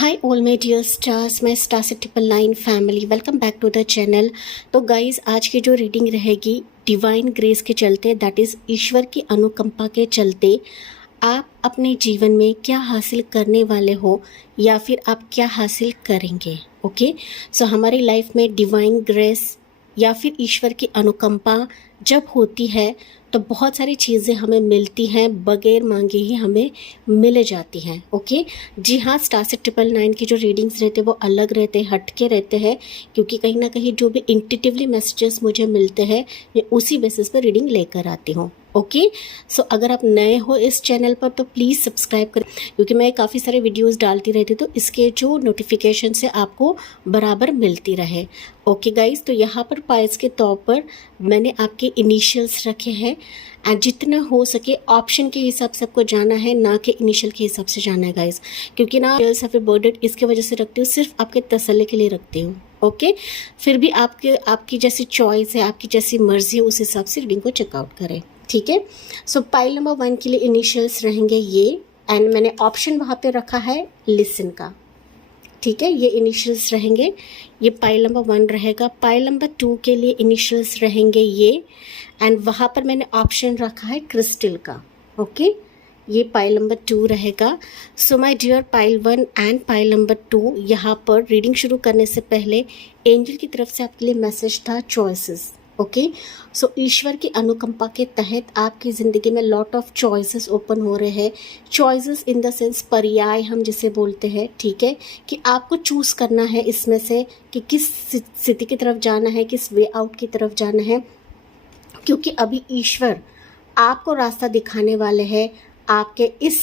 Hi all my dear stars, मैं star से 999 family, welcome back to the channel. तो guys, आज की जो रीडिंग रहेगी डिवाइन ग्रेस के चलते, दैट इज़ ईश्वर की अनुकंपा के चलते आप अपने जीवन में क्या हासिल करने वाले हो या फिर आप क्या हासिल करेंगे। ओके, सो हमारी लाइफ में डिवाइन ग्रेस या फिर ईश्वर की अनुकंपा जब होती है तो बहुत सारी चीज़ें हमें मिलती हैं, बगैर मांगे ही हमें मिल जाती हैं। ओके, जी हाँ, स्टार से 999 की जो रीडिंग्स रहते हैं वो अलग रहते हैं, हटके रहते हैं, क्योंकि कहीं ना कहीं जो भी इंट्यूटिवली मैसेजेस मुझे मिलते हैं मैं उसी बेसिस पर रीडिंग लेकर आती हूँ। ओके, सो अगर आप नए हो इस चैनल पर तो प्लीज़ सब्सक्राइब करें, क्योंकि मैं काफ़ी सारे वीडियोस डालती रहती हूँ, तो इसके जो नोटिफिकेशन से आपको बराबर मिलती रहे। ओके गाइस, तो यहाँ पर पाइल्स के तौर पर मैंने आपके इनिशियल्स रखे हैं एंड जितना हो सके ऑप्शन के हिसाब से आपको जाना है, ना कि इनिशियल के हिसाब से जाना है गाइस, क्योंकि ना बर्डेड इसके वजह से रखती हूँ, सिर्फ आपके तसल्ली के लिए रखती हूँ। ओके, फिर भी आपकी जैसी चॉइस है, आपकी जैसी मर्जी है, उस हिसाब से रीडिंग को चेकआउट करें। ठीक है, सो पाइल नंबर 1 के लिए इनिशियल्स रहेंगे ये, एंड मैंने ऑप्शन वहाँ पे रखा है लिसन का। ठीक है, ये इनिशियल्स रहेंगे, ये पाइल नंबर 1 रहेगा। पाइल नंबर 2 के लिए इनिशियल्स रहेंगे ये, एंड वहाँ पर मैंने ऑप्शन रखा है क्रिस्टल का। ओके, ये पाइल नंबर 2 रहेगा। So my dear pile 1 and pile number 2, यहाँ पर रीडिंग शुरू करने से पहले एंजल की तरफ से आपके लिए मैसेज था चॉइसेस। ओके, सो ईश्वर की अनुकंपा के तहत आपकी ज़िंदगी में लॉट ऑफ चॉइसेस ओपन हो रहे हैं। चॉइसेस इन द सेंस पर्याय हम जिसे बोलते हैं। ठीक है, कि आपको चूज़ करना है इसमें से कि किस स्थिति की तरफ जाना है, किस वे आउट की तरफ जाना है, क्योंकि अभी ईश्वर आपको रास्ता दिखाने वाले हैं आपके इस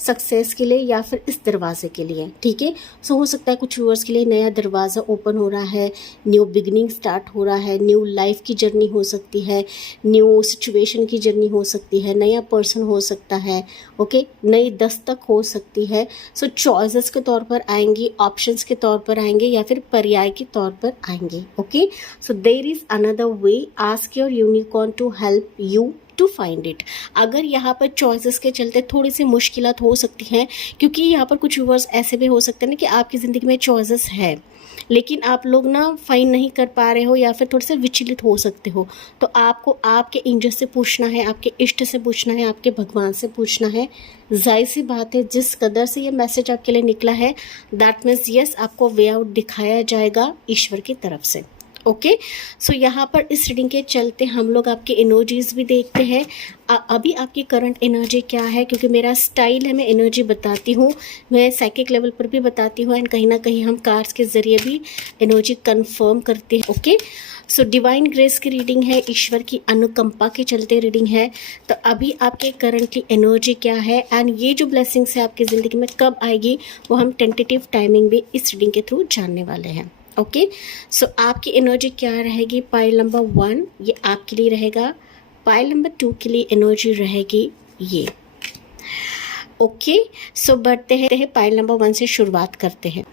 सक्सेस के लिए या फिर इस दरवाजे के लिए। ठीक है, सो हो सकता है कुछ व्यूअर्स के लिए नया दरवाज़ा ओपन हो रहा है, न्यू बिगनिंग स्टार्ट हो रहा है, न्यू लाइफ की जर्नी हो सकती है, न्यू सिचुएशन की जर्नी हो सकती है, नया पर्सन हो सकता है। ओके, नई दस्तक हो सकती है। सो चॉइसेस के तौर पर आएंगी, ऑप्शंस के तौर पर आएंगे या फिर पर्याय के तौर पर आएंगे। Okay, so there is another way, ask your unicorn to help you to find it. अगर यहाँ पर चॉइसेस के चलते थोड़ी सी मुश्किलात हो सकती हैं, क्योंकि यहाँ पर कुछ व्यूअर्स ऐसे भी हो सकते हैं ना कि आपकी ज़िंदगी में चॉइसेस है लेकिन आप लोग ना फाइंड नहीं कर पा रहे हो या फिर थोड़े से विचलित हो सकते हो, तो आपको आपके एंजल से पूछना है, आपके इष्ट से पूछना है, आपके भगवान से पूछना है। जाहिर सी बात है, जिस कदर से ये मैसेज आपके लिए निकला है, दैट मीन्स यस, आपको वे आउट दिखाया जाएगा ईश्वर की तरफ से। ओके, सो यहाँ पर इस रीडिंग के चलते हम लोग आपके एनर्जीज भी देखते हैं। अभी आपकी करंट एनर्जी क्या है, क्योंकि मेरा स्टाइल है, मैं एनर्जी बताती हूँ, मैं साइकिक लेवल पर भी बताती हूँ, एंड कहीं ना कहीं हम कार्ड्स के ज़रिए भी एनर्जी कंफर्म करते हैं। ओके, सो डिवाइन ग्रेस की रीडिंग है, ईश्वर की अनुकंपा के चलते रीडिंग है। तो अभी आपके करंटली एनर्जी क्या है एंड ये जो ब्लेसिंग्स है आपकी ज़िंदगी में कब आएगी, वो हम टेंटेटिव टाइमिंग भी इस रीडिंग के थ्रू जानने वाले हैं। ओके, सो आपकी एनर्जी क्या रहेगी। पाइल नंबर 1 ये आपके लिए रहेगा, पाइल नंबर 2 के लिए एनर्जी रहेगी ये। ओके, सो बढ़ते हैं, पाइल नंबर 1 से शुरुआत करते हैं।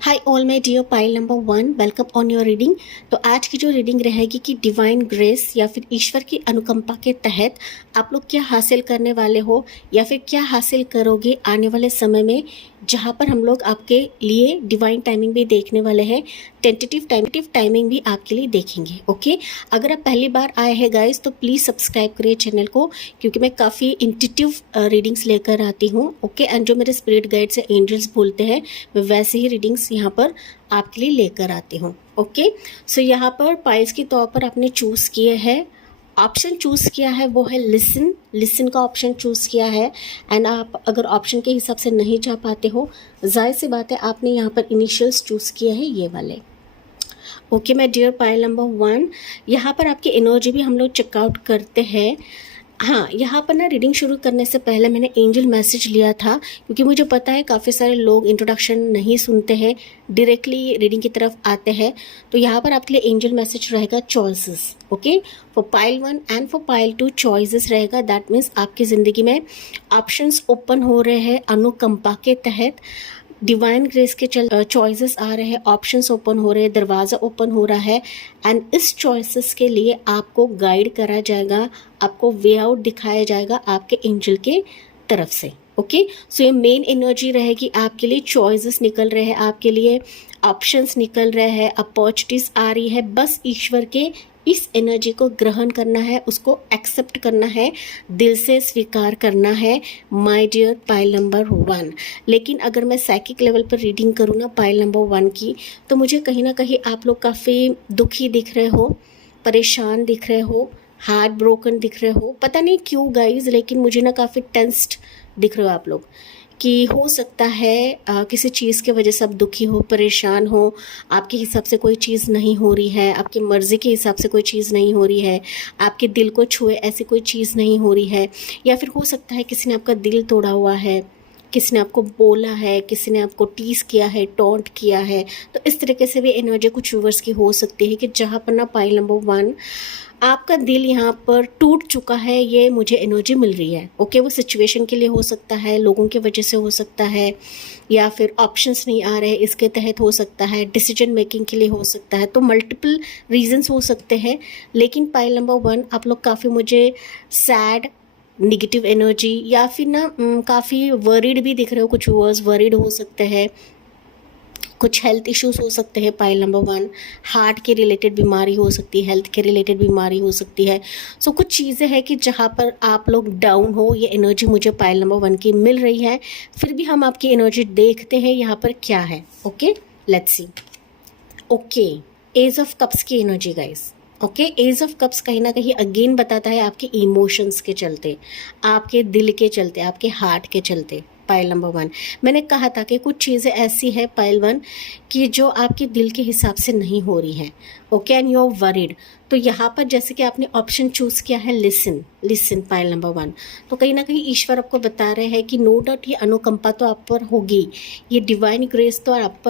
Hi all my dear pile number 1, welcome on your reading. तो आज की जो रीडिंग रहेगी कि डिवाइन ग्रेस या फिर ईश्वर की अनुकंपा के तहत आप लोग क्या हासिल करने वाले हो या फिर क्या हासिल करोगे आने वाले समय में, जहाँ पर हम लोग आपके लिए डिवाइन टाइमिंग भी देखने वाले हैं, टेंटेटिव टाइमिंग भी आपके लिए देखेंगे। ओके, अगर आप पहली बार आए हैं गाइस तो प्लीज़ सब्सक्राइब करिए चैनल को, क्योंकि मैं काफ़ी इंट्यूटिव रीडिंग्स लेकर आती हूँ। ओके, एंड जो मेरे स्पिरिट गाइड्स से एंजल्स बोलते हैं मैं वैसे ही रीडिंग्स यहाँ पर आपके लिए लेकर आती हूँ। ओके, सो यहाँ पर पाइल्स के तौर पर आपने चूज़ किए हैं, ऑप्शन चूज़ किया है वो है लिसन का ऑप्शन चूज़ किया है। एंड आप अगर ऑप्शन के हिसाब से नहीं जा पाते हो, जाहिर सी बात है आपने यहाँ पर इनिशियल्स चूज़ किए हैं ये वाले। Okay my dear pile number 1, यहाँ पर आपकी एनर्जी भी हम लोग चेकआउट करते हैं। हाँ, यहाँ पर ना रीडिंग शुरू करने से पहले मैंने एंजल मैसेज लिया था, क्योंकि मुझे पता है काफ़ी सारे लोग इंट्रोडक्शन नहीं सुनते हैं, डायरेक्टली रीडिंग की तरफ आते हैं। तो यहाँ पर आपके लिए एंजल मैसेज रहेगा choices. Okay, for pile 1 and for pile 2 choices रहेगा। दैट मीन्स आपकी ज़िंदगी में ऑप्शंस ओपन हो रहे हैं अनुकंपा के तहत, डिवाइन ग्रेस के चॉइसेस आ रहे हैं, ऑप्शंस ओपन हो रहे हैं, दरवाज़ा ओपन हो रहा है, एंड इस चॉइसेस के लिए आपको गाइड करा जाएगा, आपको वे आउट दिखाया जाएगा आपके एंजल के तरफ से। ओके। सो ये मेन एनर्जी रहेगी आपके लिए, चॉइसेस निकल रहे हैं आपके लिए, ऑप्शंस निकल रहे हैं, अपॉर्चुनिटीज आ रही है। बस ईश्वर के इस एनर्जी को ग्रहण करना है, उसको एक्सेप्ट करना है, दिल से स्वीकार करना है माय डियर पाइल नंबर 1। लेकिन अगर मैं साइकिक लेवल पर रीडिंग करूँ ना पाइल नंबर 1 की, तो मुझे कहीं ना कहीं आप लोग काफ़ी दुखी दिख रहे हो, परेशान दिख रहे हो, हार्ट ब्रोकन दिख रहे हो। पता नहीं क्यों गाइज, लेकिन मुझे ना काफ़ी टेंस्ड दिख रहे हो आप लोग, कि हो सकता है किसी चीज़ की वजह से आप दुखी हो, परेशान हो, आपके हिसाब से कोई चीज़ नहीं हो रही है, आपकी मर्ज़ी के हिसाब से कोई चीज़ नहीं हो रही है, आपके दिल को छुए ऐसी कोई चीज़ नहीं हो रही है। या फिर हो सकता है किसी ने आपका दिल तोड़ा हुआ है, किसी ने आपको बोला है, किसी ने आपको टीस किया है, टॉन्ट किया है। तो इस तरीके से भी एनर्जी कुछ व्यूअर्स की हो सकती है कि जहाँ पर ना पाइल नंबर 1 आपका दिल यहाँ पर टूट चुका है, ये मुझे एनर्जी मिल रही है। ओके, वो सिचुएशन के लिए हो सकता है, लोगों की वजह से हो सकता है, या फिर ऑप्शंस नहीं आ रहे इसके तहत हो सकता है, डिसीजन मेकिंग के लिए हो सकता है। तो मल्टीपल रीजंस हो सकते हैं। लेकिन पाइल नंबर 1 आप लोग काफ़ी मुझे सैड, निगेटिव एनर्जी, या फिर ना काफ़ी वरीड भी दिख रहे हो, कुछ वर्ड्स वरीड हो सकते हैं, कुछ हेल्थ इश्यूज हो सकते हैं। पाइल नंबर 1 हार्ट के रिलेटेड बीमारी हो सकती है, हेल्थ के रिलेटेड बीमारी हो सकती है। सो कुछ चीज़ें हैं कि जहाँ पर आप लोग डाउन हो, ये एनर्जी मुझे पाइल नंबर 1 की मिल रही है। फिर भी हम आपकी एनर्जी देखते हैं यहाँ पर क्या है। Okay, let's see. Okay, ace of cups की energy guys. Okay, ace of cups कहीं ना कहीं अगेन बताता है आपके इमोशंस के चलते, आपके दिल के चलते, आपके हार्ट के चलते। पाइल नंबर 1 मैंने कहा था कि कुछ चीज़ें ऐसी है पाइल 1 कि जो आपके दिल के हिसाब से नहीं हो रही हैं। Okay, and you are worried. तो यहाँ पर जैसे कि आपने ऑप्शन चूज़ किया है लिसन, लिसन पाइल नंबर 1, तो कहीं ना कहीं ईश्वर आपको बता रहे हैं कि नो डाउट ये अनुकंपा तो आप पर होगी, ये डिवाइन ग्रेस तो आप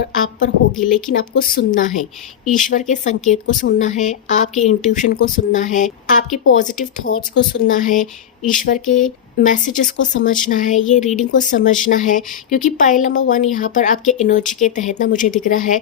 पर होगी, लेकिन आपको सुनना है, ईश्वर के संकेत को सुनना है, आपके इंट्यूशन को सुनना है, आपके पॉजिटिव थॉट्स को सुनना है, ईश्वर के मैसेजेस को समझना है, ये रीडिंग को समझना है। क्योंकि पाइल नंबर 1 यहाँ पर आपके एनर्जी के तहत ना मुझे दिख रहा है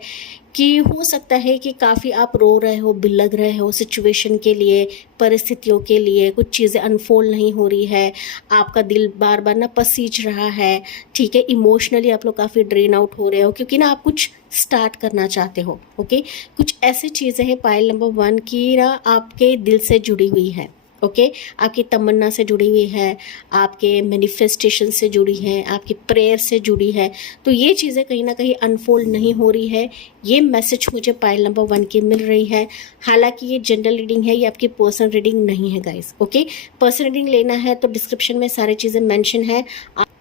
कि हो सकता है कि काफ़ी आप रो रहे हो, बिलग रहे हो सिचुएशन के लिए, परिस्थितियों के लिए, कुछ चीज़ें अनफोल्ड नहीं हो रही है, आपका दिल बार बार ना पसीज रहा है। ठीक है, इमोशनली आप लोग काफ़ी ड्रेन आउट हो रहे हो, क्योंकि ना आप कुछ स्टार्ट करना चाहते हो। ओके, कुछ ऐसी चीज़ें हैं पाइल नंबर 1 की ना आपके दिल से जुड़ी हुई है। ओके, आपकी तमन्ना से जुड़ी हुई है, आपके मैनिफेस्टेशन से जुड़ी है, आपकी प्रेयर से जुड़ी है। तो ये चीज़ें कहीं ना कहीं अनफोल्ड नहीं हो रही है, ये मैसेज मुझे पाइल नंबर 1 की मिल रही है। हालांकि ये जनरल रीडिंग है, ये आपकी पर्सनल रीडिंग नहीं है गाइस। ओके, पर्सनल रीडिंग लेना है तो डिस्क्रिप्शन में सारी चीज़ें मेंशन है,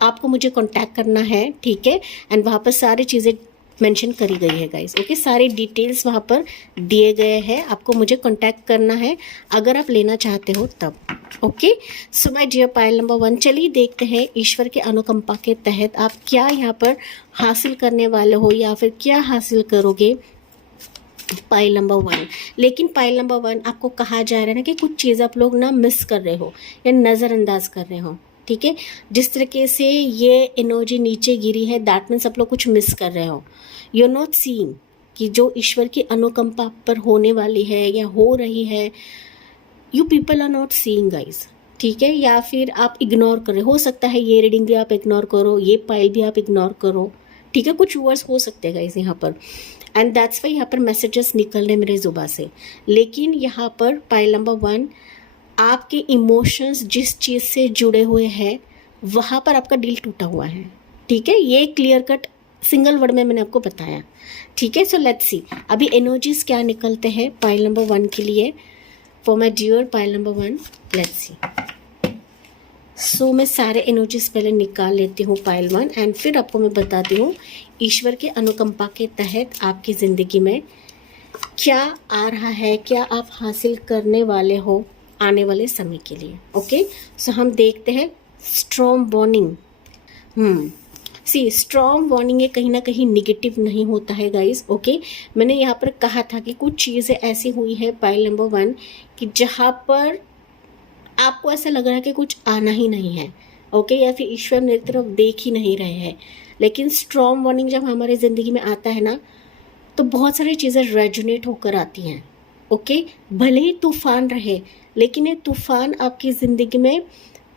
आपको मुझे कॉन्टैक्ट करना है। ठीक है, एंड वहाँ पर सारी चीज़ें मेंशन करी गई है गाइस। ओके, सारे डिटेल्स वहाँ पर दिए गए हैं, आपको मुझे कांटेक्ट करना है अगर आप लेना चाहते हो तब। Okay, so my dear pile number 1, चलिए देखते हैं ईश्वर के अनुकंपा के तहत आप क्या यहाँ पर हासिल करने वाले हो, या फिर क्या हासिल करोगे पाइल नंबर 1। लेकिन पाइल नंबर 1 आपको कहा जा रहा है ना कि कुछ चीज़ आप लोग ना मिस कर रहे हो या नज़रअंदाज कर रहे हो। ठीक है, जिस तरीके से ये एनर्जी नीचे गिरी है, दैट मीन्स आप लोग कुछ मिस कर रहे हो। यू आर नॉट सीइंग कि जो ईश्वर की अनुकंपा पर होने वाली है या हो रही है, you people are not seeing guys. ठीक है, या फिर आप इग्नोर कर रहे हो सकता है, ये रीडिंग भी आप इग्नोर करो, ये पाइल भी आप इग्नोर करो। ठीक है, कुछ वर्ड्स हो सकते हैं गाइज यहाँ पर, एंड दैट्स वाई यहाँ पर मैसेजेस निकल रहे मेरे जुबा से। लेकिन यहाँ पर पाइल नंबर 1 आपके इमोशंस जिस चीज़ से जुड़े हुए हैं वहाँ पर आपका दिल टूटा हुआ है। ठीक है, ये क्लियर कट सिंगल वर्ड में मैंने आपको बताया। ठीक है, सो लेट्स सी अभी एनर्जीज क्या निकलते हैं पाइल नंबर 1 के लिए for my dear pile number 1। Let's see. So मैं सारे एनर्जीज पहले निकाल लेती हूँ पाइल 1, एंड फिर आपको मैं बताती हूँ ईश्वर के अनुकंपा के तहत आपकी ज़िंदगी में क्या आ रहा है, क्या आप हासिल करने वाले हो आने वाले समय के लिए। ओके, सो हम देखते हैं स्ट्रॉन्ग वार्निंग। सी स्ट्रॉन्ग वार्निंग ये कहीं ना कहीं निगेटिव नहीं होता है गाइस। ओके, मैंने यहाँ पर कहा था कि कुछ चीज़ें ऐसी हुई है पाइल नंबर 1 कि जहाँ पर आपको ऐसा लग रहा है कि कुछ आना ही नहीं है। ओके, या फिर ईश्वर मेरी तरफ देख ही नहीं रहे हैं। लेकिन स्ट्रॉन्ग वार्निंग जब हमारे ज़िंदगी में आता है ना, तो बहुत सारी चीज़ें रेजोनेट होकर आती हैं। ओके, भले ही तूफान रहे, लेकिन ये तूफान आपकी ज़िंदगी में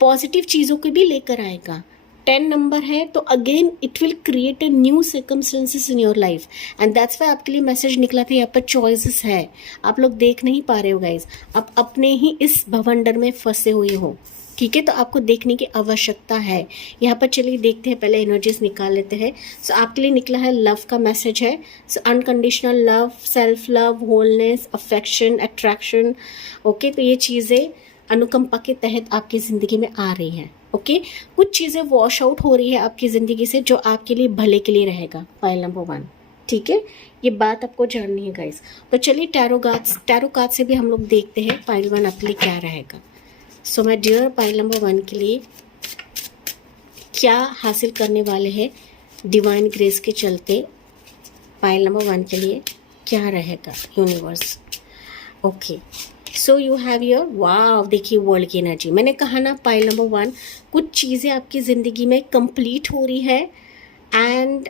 पॉजिटिव चीज़ों को भी लेकर आएगा, 10 नंबर है तो again it will create a new circumstances in your life, and that's why आपके लिए मैसेज निकला था। यहाँ पर चॉइसेस है, आप लोग देख नहीं पा रहे हो गाइज, आप अपने ही इस भवंडर में फंसे हुए हो, ठीक है। तो आपको देखने की आवश्यकता है। यहाँ पर चलिए देखते हैं, पहले एनर्जीज निकाल लेते हैं। सो आपके लिए निकला है लव का मैसेज है। So unconditional love, self love, wholeness, affection, attraction. Okay, तो ये चीज़ें अनुकंपा के तहत आपकी ज़िंदगी में आ रही हैं। ओके, कुछ चीज़ें वॉश आउट हो रही है आपकी ज़िंदगी से जो आपके लिए भले के लिए रहेगा, पाइल नंबर 1, ठीक है। ये बात आपको जाननी है गाइस। तो चलिए टैरो कार्ड से भी हम लोग देखते हैं पाइल 1 आपके लिए क्या रहेगा। So my dear pile number 1 के लिए क्या हासिल करने वाले हैं डिवाइन ग्रेस के चलते, पाइल नंबर 1 के लिए क्या रहेगा universe. Okay, so you have your, wow, देखिए वर्ल्ड की एनर्जी। मैंने कहा ना पाइल नंबर 1, कुछ चीज़ें आपकी ज़िंदगी में कंप्लीट हो रही है एंड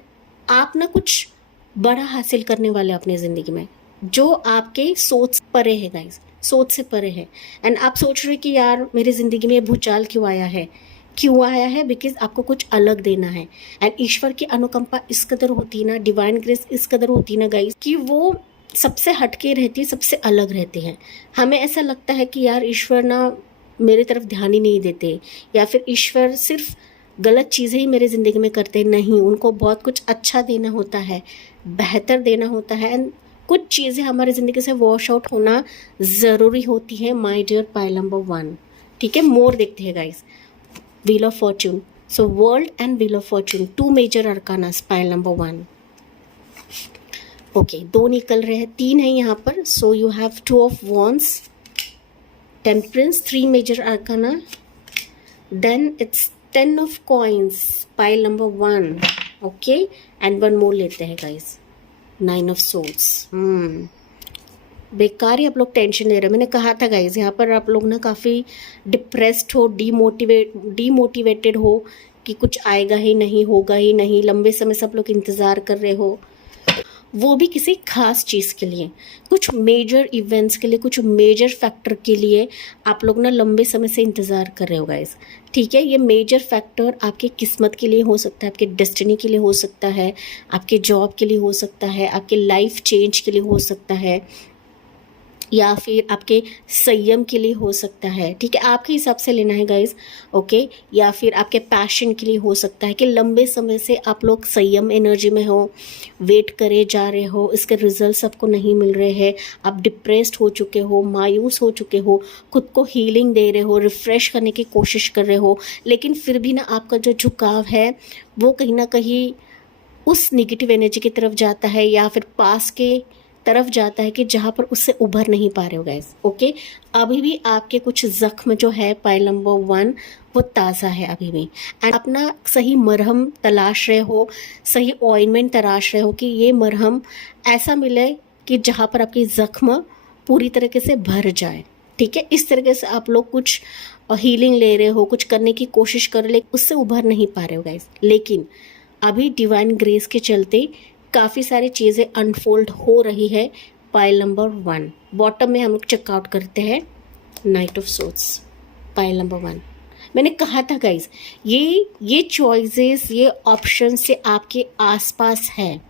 आप ना कुछ बड़ा हासिल करने वाले अपनी ज़िंदगी में जो आपके सोच से परे है गाइस, सोच से परे है। एंड आप सोच रहे कि यार मेरी ज़िंदगी में भूचाल क्यों आया है, क्यों आया है, बिकॉज आपको कुछ अलग देना है। एंड ईश्वर की अनुकंपा इस कदर होती है ना, डिवाइन ग्रेस इस कदर होती है ना गाइस, कि वो सबसे हटके रहती है, सबसे अलग रहते हैं। हमें ऐसा लगता है कि यार ईश्वर ना मेरे तरफ ध्यान ही नहीं देते, या फिर ईश्वर सिर्फ गलत चीज़ें ही मेरे ज़िंदगी में करते, नहीं, उनको बहुत कुछ अच्छा देना होता है, बेहतर देना होता है। एंड कुछ चीज़ें हमारी ज़िंदगी से वॉश आउट होना ज़रूरी होती है माय डियर पाइल नंबर 1, ठीक है। मोर देखते हैं guys, wheel of fortune. So world and wheel of fortune, 2 major arcanas, pile number 1। Okay, 2 निकल रहे हैं, 3 है यहाँ पर। So you have 2 of wands, temperance, 3 major arcana, then it's 10 of coins, pile number 1। Okay, and 1 more लेते हैं guys, 9 of swords. बेकार ही आप लोग टेंशन ले रहे हो। मैंने कहा था गाइज, यहाँ पर आप लोग ना काफ़ी डिप्रेस्ड हो, डीमोटिवेटेड हो कि कुछ आएगा ही नहीं, होगा ही नहीं, लंबे समय से आप लोग इंतज़ार कर रहे हो, वो भी किसी खास चीज़ के लिए, कुछ मेजर इवेंट्स के लिए, कुछ मेजर फैक्टर के लिए आप लोग ना लंबे समय से इंतज़ार कर रहे हो गाइस, ठीक है। ये मेजर फैक्टर आपकी किस्मत के लिए हो सकता है, आपके डेस्टिनी के लिए हो सकता है, आपके जॉब के लिए हो सकता है, आपके लाइफ चेंज के लिए हो सकता है, या फिर आपके संयम के लिए हो सकता है, ठीक है। आपके हिसाब से लेना है गाइज, ओके। या फिर आपके पैशन के लिए हो सकता है कि लंबे समय से आप लोग संयम एनर्जी में हो, वेट करे जा रहे हो, इसके रिजल्ट्स आपको नहीं मिल रहे हैं, आप डिप्रेस्ड हो चुके हो, मायूस हो चुके हो, खुद को हीलिंग दे रहे हो, रिफ़्रेश करने की कोशिश कर रहे हो, लेकिन फिर भी ना आपका जो झुकाव है वो कहीं ना कहीं उस निगेटिव एनर्जी की तरफ जाता है, या फिर पास के तरफ जाता है कि जहाँ पर उससे उभर नहीं पा रहे हो गाइस, ओके। अभी भी आपके कुछ जख्म जो है पाइल नंबर 1 वो ताज़ा है अभी भी, एंड अपना सही मरहम तलाश रहे हो, सही ऑइंटमेंट तलाश रहे हो कि ये मरहम ऐसा मिले कि जहाँ पर आपकी जख्म पूरी तरीके से भर जाए, ठीक है। इस तरीके से आप लोग कुछ हीलिंग ले रहे हो, कुछ करने की कोशिश कर रहे, उससे उभर नहीं पा रहे हो गाइस। लेकिन अभी डिवाइन ग्रेस के चलते काफ़ी सारी चीज़ें अनफोल्ड हो रही है पाइल नंबर 1। बॉटम में हम लोग चेकआउट करते हैं night of swords, pile number 1। मैंने कहा था गाइज, ये चॉइसेस, ये ऑप्शन से आपके आसपास है,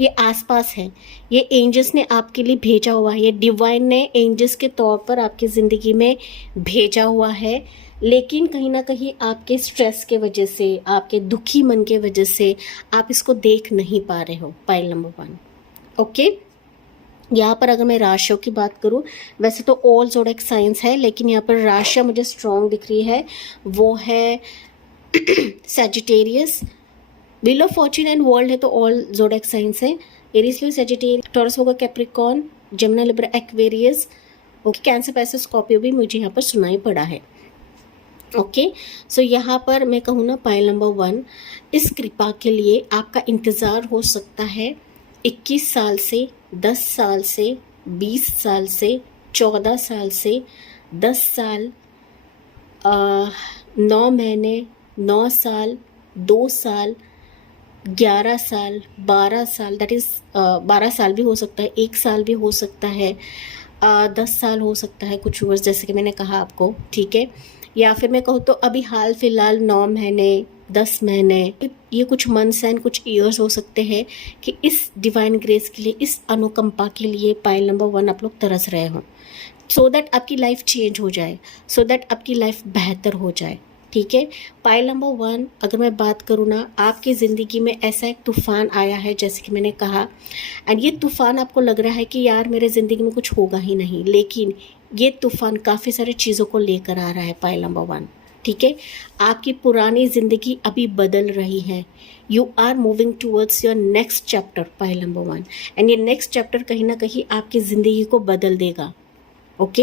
ये आसपास है, ये एंजल्स ने आपके लिए भेजा हुआ है, ये डिवाइन ने एंजल्स के तौर पर आपकी ज़िंदगी में भेजा हुआ है। लेकिन कहीं ना कहीं आपके स्ट्रेस के वजह से, आपके दुखी मन के वजह से आप इसको देख नहीं पा रहे हो, पाइल नंबर 1, ओके। यहाँ पर अगर मैं राशियों की बात करूँ, वैसे तो ऑल ज़ोडिएक साइंस है, लेकिन यहाँ पर राशियाँ मुझे स्ट्रॉन्ग दिख रही है, वो है Sagittarius, wheel of Fortune and world है तो ऑल ज़ोडिएक साइंस है। एरीज लियो सैजिटेरियस, टॉरस होगा Capricorn, Jamuna Libra Aquarius, okay. Cancer Pisces Scorpio भी मुझे यहाँ पर सुनाई पड़ा है, ओके। सो यहाँ पर मैं कहूँ ना पाइल नंबर 1, इस कृपा के लिए आपका इंतज़ार हो सकता है 21 साल से, 10 साल से, 20 साल से, 14 साल से, 10 साल, 9 महीने, 9 साल, 2 साल, 11 साल, 12 साल, दैट इज़ 12 साल भी हो सकता है, 1 साल भी हो सकता है, 10 साल हो सकता है, कुछ वर्ष जैसे कि मैंने कहा आपको, ठीक है। या फिर मैं कहूँ तो अभी हाल फिलहाल 9 महीने, 10 महीने, ये कुछ मंथ्स एंड कुछ ईयर्स हो सकते हैं कि इस डिवाइन ग्रेस के लिए, इस अनुकंपा के लिए पाइल नंबर 1 आप लोग तरस रहे हो, सो दैट आपकी लाइफ चेंज हो जाए, सो दैट आपकी लाइफ बेहतर हो जाए। ठीक है, पाइल नंबर 1 अगर मैं बात करूँ ना, आपकी ज़िंदगी में ऐसा एक तूफ़ान आया है जैसे कि मैंने कहा, एंड ये तूफ़ान आपको लग रहा है कि यार मेरे ज़िंदगी में कुछ होगा ही नहीं, लेकिन ये तूफ़ान काफ़ी सारी चीज़ों को लेकर आ रहा है पाइल नंबर 1। ठीक है, आपकी पुरानी ज़िंदगी अभी बदल रही है, you are moving towards your next chapter pile number 1, and ये नेक्स्ट चैप्टर कहीं ना कहीं आपकी ज़िंदगी को बदल देगा। ओके,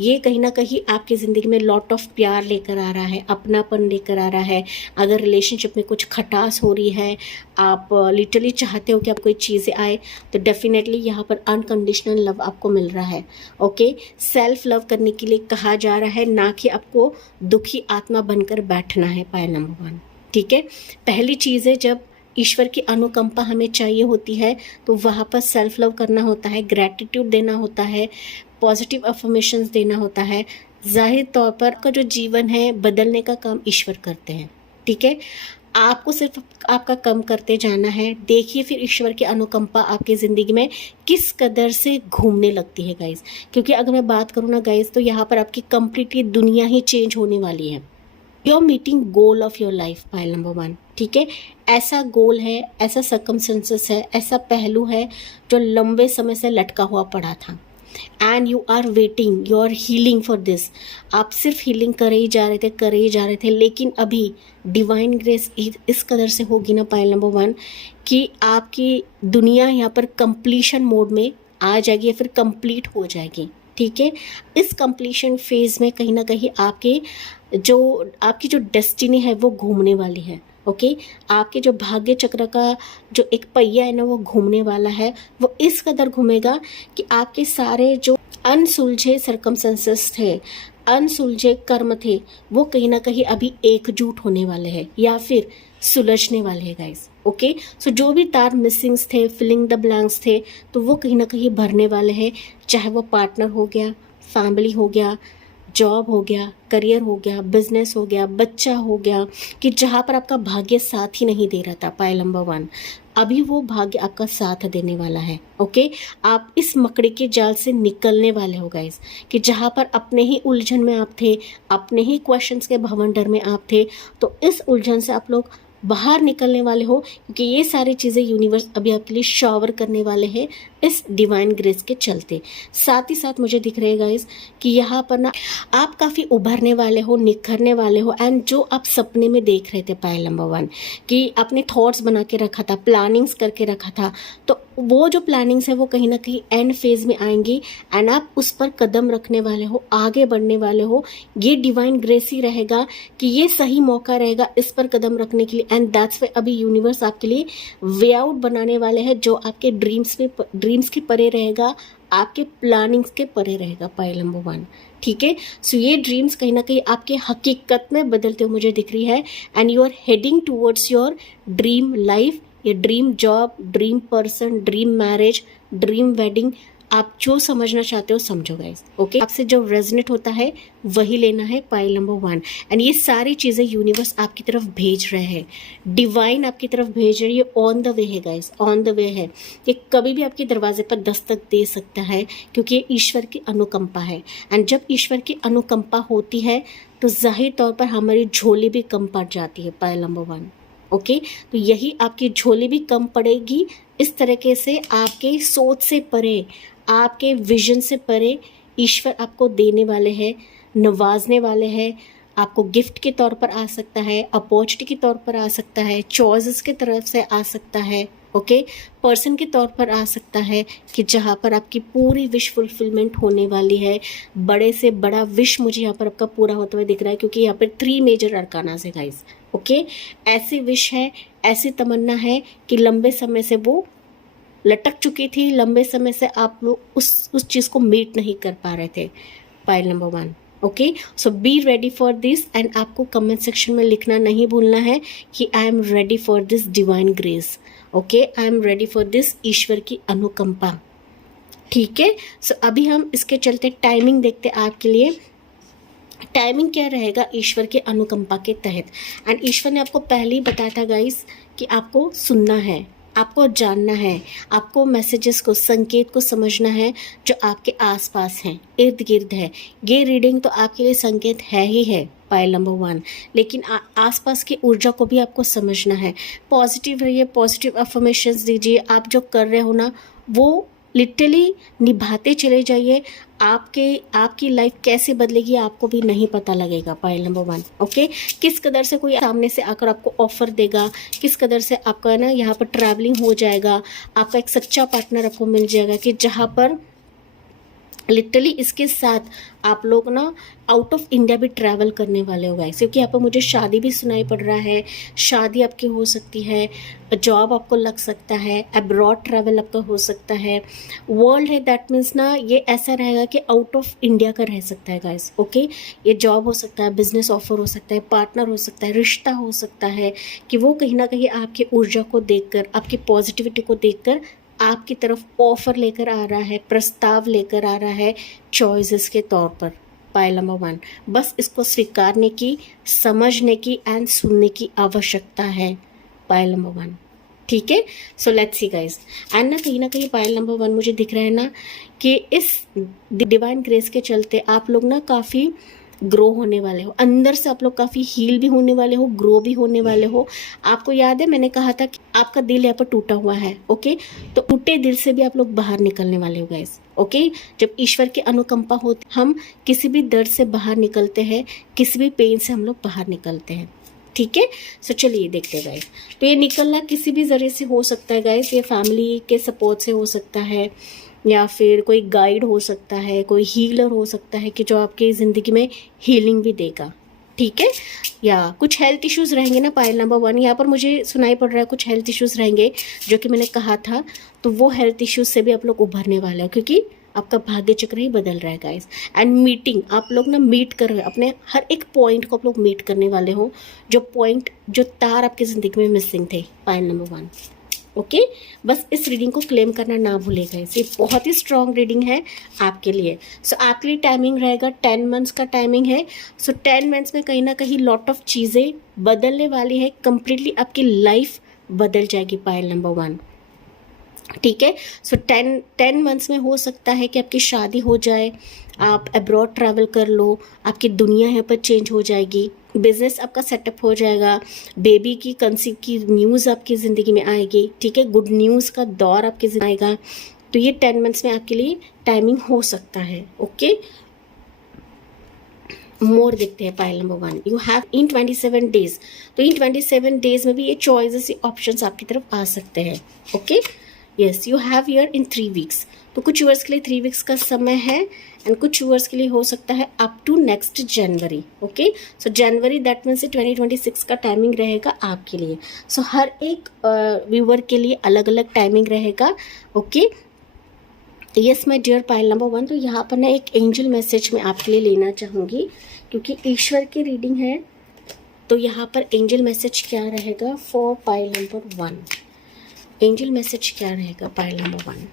ये कहीं ना कहीं आपकी ज़िंदगी में लॉट ऑफ प्यार लेकर आ रहा है, अपनापन लेकर आ रहा है। अगर रिलेशनशिप में कुछ खटास हो रही है, आप लिटरली चाहते हो कि आप कोई चीज़ें आए, तो डेफिनेटली यहाँ पर अनकंडीशनल लव आपको मिल रहा है। ओके, सेल्फ लव करने के लिए कहा जा रहा है, ना कि आपको दुखी आत्मा बनकर बैठना है पाइल नंबर 1। ठीक है, पहली चीज़ है जब ईश्वर की अनुकंपा हमें चाहिए होती है तो वहाँ पर सेल्फ लव करना होता है, ग्रैटिट्यूड देना होता है, पॉजिटिव अफर्मेशंस देना होता है। जाहिर तौर पर का जो जीवन है बदलने का काम ईश्वर करते हैं। ठीक है, आपको सिर्फ आपका कम करते जाना है। देखिए फिर ईश्वर की अनुकंपा आपकी ज़िंदगी में किस कदर से घूमने लगती है गाइस, क्योंकि अगर मैं बात करूँ ना गाइस, तो यहाँ पर आपकी कंप्लीटली दुनिया ही चेंज होने वाली है। You are meeting goal of your life pile number 1। ठीक है, ऐसा गोल है, ऐसा सर्कमस्टेंसेस है, ऐसा पहलू है जो लंबे समय से लटका हुआ पड़ा था, and you are waiting, you are healing for this. आप सिर्फ हीलिंग करे ही जा रहे थे, लेकिन अभी डिवाइन ग्रेस इस कदर से होगी ना पाइल नंबर 1 कि आपकी दुनिया यहाँ पर कंप्लीशन मोड में आ जाएगी या फिर कंप्लीट हो जाएगी। ठीक है, इस कंप्लीशन फेज में कहीं ना कहीं आपकी जो डेस्टिनी है वो घूमने वाली है। ओके, आपके जो भाग्य चक्र का जो एक पहिया है ना वो घूमने वाला है। वो इस कदर घूमेगा कि आपके सारे जो अनसुलझे सर्कमस्टेंसेस थे, अनसुलझे कर्म थे, वो कहीं ना कहीं अभी एकजुट होने वाले हैं या फिर सुलझने वाले हैं गाइस। ओके, सो जो भी तार मिसिंग्स थे, फिलिंग द ब्लैंक्स थे, तो वो कहीं ना कहीं भरने वाले हैं। चाहे वो पार्टनर हो गया, फैमिली हो गया, जॉब हो गया, करियर हो गया, बिजनेस हो गया, बच्चा हो गया, कि जहाँ पर आपका भाग्य साथ ही नहीं दे रहा था पाइल नंबर 1, अभी वो भाग्य आपका साथ देने वाला है। ओके, आप इस मकड़ी के जाल से निकलने वाले हो गाइस, कि जहाँ पर अपने ही उलझन में आप थे, अपने ही क्वेश्चंस के भवंडर में आप थे, तो इस उलझन से आप लोग बाहर निकलने वाले हो, क्योंकि ये सारी चीज़ें यूनिवर्स अभी आपके लिए शॉवर करने वाले हैं इस डिवाइन ग्रेस के चलते। साथ ही साथ मुझे दिख रहा है गाइस कि यहाँ पर ना आप काफ़ी उभरने वाले हो, निखरने वाले हो, एंड जो आप सपने में देख रहे थे पाइल नंबर 1 कि आपने थॉट्स बना के रखा था, प्लानिंग्स करके रखा था, तो वो जो प्लानिंग्स है वो कहीं ना कहीं एंड फेज में आएंगी, एंड आप उस पर कदम रखने वाले हो, आगे बढ़ने वाले हो। ये डिवाइन ग्रेस ही रहेगा कि ये सही मौका रहेगा इस पर कदम रखने के लिए, एंड दैट्स वे अभी यूनिवर्स आपके लिए वे आउट बनाने वाले हैं, जो आपके ड्रीम्स के परे रहेगा, आपके प्लानिंग्स के परे रहेगा पाइल नंबर 1। ठीक है, सो ये ड्रीम्स कहीं ना कहीं आपके हकीकत में बदलते हुए मुझे दिख रही है, and you are heading towards your dream life, या dream job, dream person, dream marriage, dream wedding. आप जो समझना चाहते हो समझो गाइस। ओके, आपसे जो रेजोनेट होता है वही लेना है पाइल नंबर 1, एंड ये सारी चीज़ें यूनिवर्स आपकी तरफ भेज रहे हैं, डिवाइन आपकी तरफ भेज रही है, ऑन द वे है गाइस, ऑन द वे है। ये कभी भी आपके दरवाजे पर दस्तक दे सकता है, क्योंकि ये ईश्वर की अनुकंपा है, एंड जब ईश्वर की अनुकंपा होती है तो जाहिर तौर पर हमारी झोली भी कम पड़ जाती है पाइल नंबर 1। ओके, तो यही आपकी झोली भी कम पड़ेगी। इस तरीके से आपके सोच से परे, आपके विजन से परे ईश्वर आपको देने वाले हैं, नवाजने वाले हैं। आपको गिफ्ट के तौर पर आ सकता है, अपॉर्चुनिटी के तौर पर आ सकता है, चॉइसेस की तरफ से आ सकता है, ओके, पर्सन के तौर पर आ सकता है, कि जहाँ पर आपकी पूरी विश फुलफिलमेंट होने वाली है। बड़े से बड़ा विश मुझे यहाँ पर आपका पूरा होता हुआ दिख रहा है, क्योंकि यहाँ पर 3 मेजर अरकानास है गाइस। ओके, ऐसी विश है, ऐसी तमन्ना है कि लंबे समय से वो लटक चुकी थी, लंबे समय से आप लोग उस चीज़ को मीट नहीं कर पा रहे थे pile number 1। Okay, so be ready for this, and आपको कमेंट सेक्शन में लिखना नहीं भूलना है कि I am ready for this divine grace. Okay, I am ready for this ईश्वर की अनुकंपा। ठीक है, सो अभी हम इसके चलते टाइमिंग देखते हैं आपके लिए टाइमिंग क्या रहेगा ईश्वर के अनुकंपा के तहत। एंड ईश्वर ने आपको पहले ही बताया था गाइस कि आपको सुनना है, आपको जानना है, आपको मैसेजेस को, संकेत को समझना है जो आपके आसपास हैं, इर्द गिर्द है। ये रीडिंग तो आपके लिए संकेत है ही है, पाइल नंबर 1, लेकिन आसपास की ऊर्जा को भी आपको समझना है। पॉजिटिव रहिए, पॉजिटिव अफर्मेशंस दीजिए। आप जो कर रहे हो ना वो लिटरली निभाते चले जाइए। आपकी लाइफ कैसे बदलेगी आपको भी नहीं पता लगेगा, पाइल नंबर 1। ओके, किस कदर से कोई सामने से आकर आपको ऑफर देगा, किस कदर से आपका है ना यहाँ पर ट्रैवलिंग हो जाएगा, आपका एक सच्चा पार्टनर आपको मिल जाएगा कि जहाँ पर लिटरली इसके साथ आप लोग ना आउट ऑफ इंडिया भी ट्रैवल करने वाले हो गाइस, क्योंकि यहाँ पर मुझे शादी भी सुनाई पड़ रहा है। शादी आपकी हो सकती है, जॉब आपको लग सकता है, अब्रॉड ट्रैवल आपका हो सकता है, वर्ल्ड है, दैट मीन्स ना ये ऐसा रहेगा कि आउट ऑफ इंडिया का रह सकता है गाइस। ओके, ये जॉब हो सकता है, बिजनेस ऑफर हो सकता है, पार्टनर हो सकता है, रिश्ता हो सकता है कि वो कहीं ना कहीं आपकी ऊर्जा को देखकर, आपकी पॉजिटिविटी को देखकर आपकी तरफ ऑफर लेकर आ रहा है, प्रस्ताव लेकर आ रहा है चॉइसेस के तौर पर, पाइल नंबर 1। बस इसको स्वीकारने की, समझने की एंड सुनने की आवश्यकता है, पाइल नंबर 1। ठीक है, so let's see guys. And ना कहीं पाइल नंबर 1 मुझे दिख रहा है ना कि इस डिवाइन ग्रेस के चलते आप लोग ना काफ़ी ग्रो होने वाले हो, अंदर से आप लोग काफ़ी हील भी होने वाले हो, ग्रो भी होने वाले हो। आपको याद है मैंने कहा था कि आपका दिल यहाँ पर टूटा हुआ है। ओके, तो टूटे दिल से भी आप लोग बाहर निकलने वाले हो गाइस। ओके, जब ईश्वर की अनुकंपा होती, हम किसी भी दर्द से बाहर निकलते हैं, किसी भी पेन से हम लोग बाहर निकलते हैं। ठीक है, सो चलिए देखते हैं गाइस। तो ये निकलना किसी भी जरिए से हो सकता है गाइस, ये फैमिली के सपोर्ट से हो सकता है, या फिर कोई गाइड हो सकता है, कोई हीलर हो सकता है कि जो आपकी ज़िंदगी में हीलिंग भी देगा। ठीक है, या कुछ हेल्थ इश्यूज़ रहेंगे ना, पाइल नंबर 1 यहाँ पर मुझे सुनाई पड़ रहा है, कुछ हेल्थ इश्यूज़ रहेंगे जो कि मैंने कहा था। तो वो हेल्थ इश्यूज़ से भी आप लोग उभरने वाले हो, क्योंकि आपका भाग्य चक्र ही बदल रहा है गाइस। एंड मीटिंग आप लोग ना मीट कर रहे हो, अपने हर एक पॉइंट को आप लोग मीट करने वाले हो, जो पॉइंट, जो तार आपकी ज़िंदगी में मिसिंग थे, पाइल नंबर 1। ओके, बस इस रीडिंग को क्लेम करना ना भूलेगा, ये बहुत ही स्ट्रॉन्ग रीडिंग है आपके लिए। सो आपके लिए टाइमिंग रहेगा 10 मंथ्स का टाइमिंग है। सो 10 मंथ्स में कहीं ना कहीं लॉट ऑफ चीज़ें बदलने वाली है, कंप्लीटली आपकी लाइफ बदल जाएगी, पाइल नंबर 1। ठीक है, सो 10 मंथ्स में हो सकता है कि आपकी शादी हो जाए, आप अब्रॉड ट्रैवल कर लो, आपकी दुनिया यहाँ पर चेंज हो जाएगी, बिजनेस आपका सेटअप हो जाएगा, बेबी की कंसीव की न्यूज़ आपकी ज़िंदगी में आएगी। ठीक है, गुड न्यूज़ का दौर आपकी ज़िंदगी आएगा। तो ये 10 मंथ्स में आपके लिए टाइमिंग हो सकता है। ओके, मोर देखते हैं pile number 1। You have in 27 days, तो इन 27 डेज में भी ये चॉइसेस, ये ऑप्शंस आपकी तरफ आ सकते हैं। Okay, yes, you have year in 3 weeks, तो कुछ यूर्स के लिए 3 वीक्स का समय है, एंड कुछ यूर्स के लिए हो सकता है up to next January. Okay, so January that means 2026 का टाइमिंग रहेगा आपके लिए। सो हर एक व्यूअर के लिए अलग अलग टाइमिंग रहेगा। Okay, yes my dear pile number 1, तो यहाँ पर ना एक एंजल मैसेज मैं आपके लिए लेना चाहूँगी, क्योंकि ईश्वर की रीडिंग है। तो यहाँ पर एंजल मैसेज क्या रहेगा for pile number 1? Angel message क्या रहेगा पाइल नंबर 1?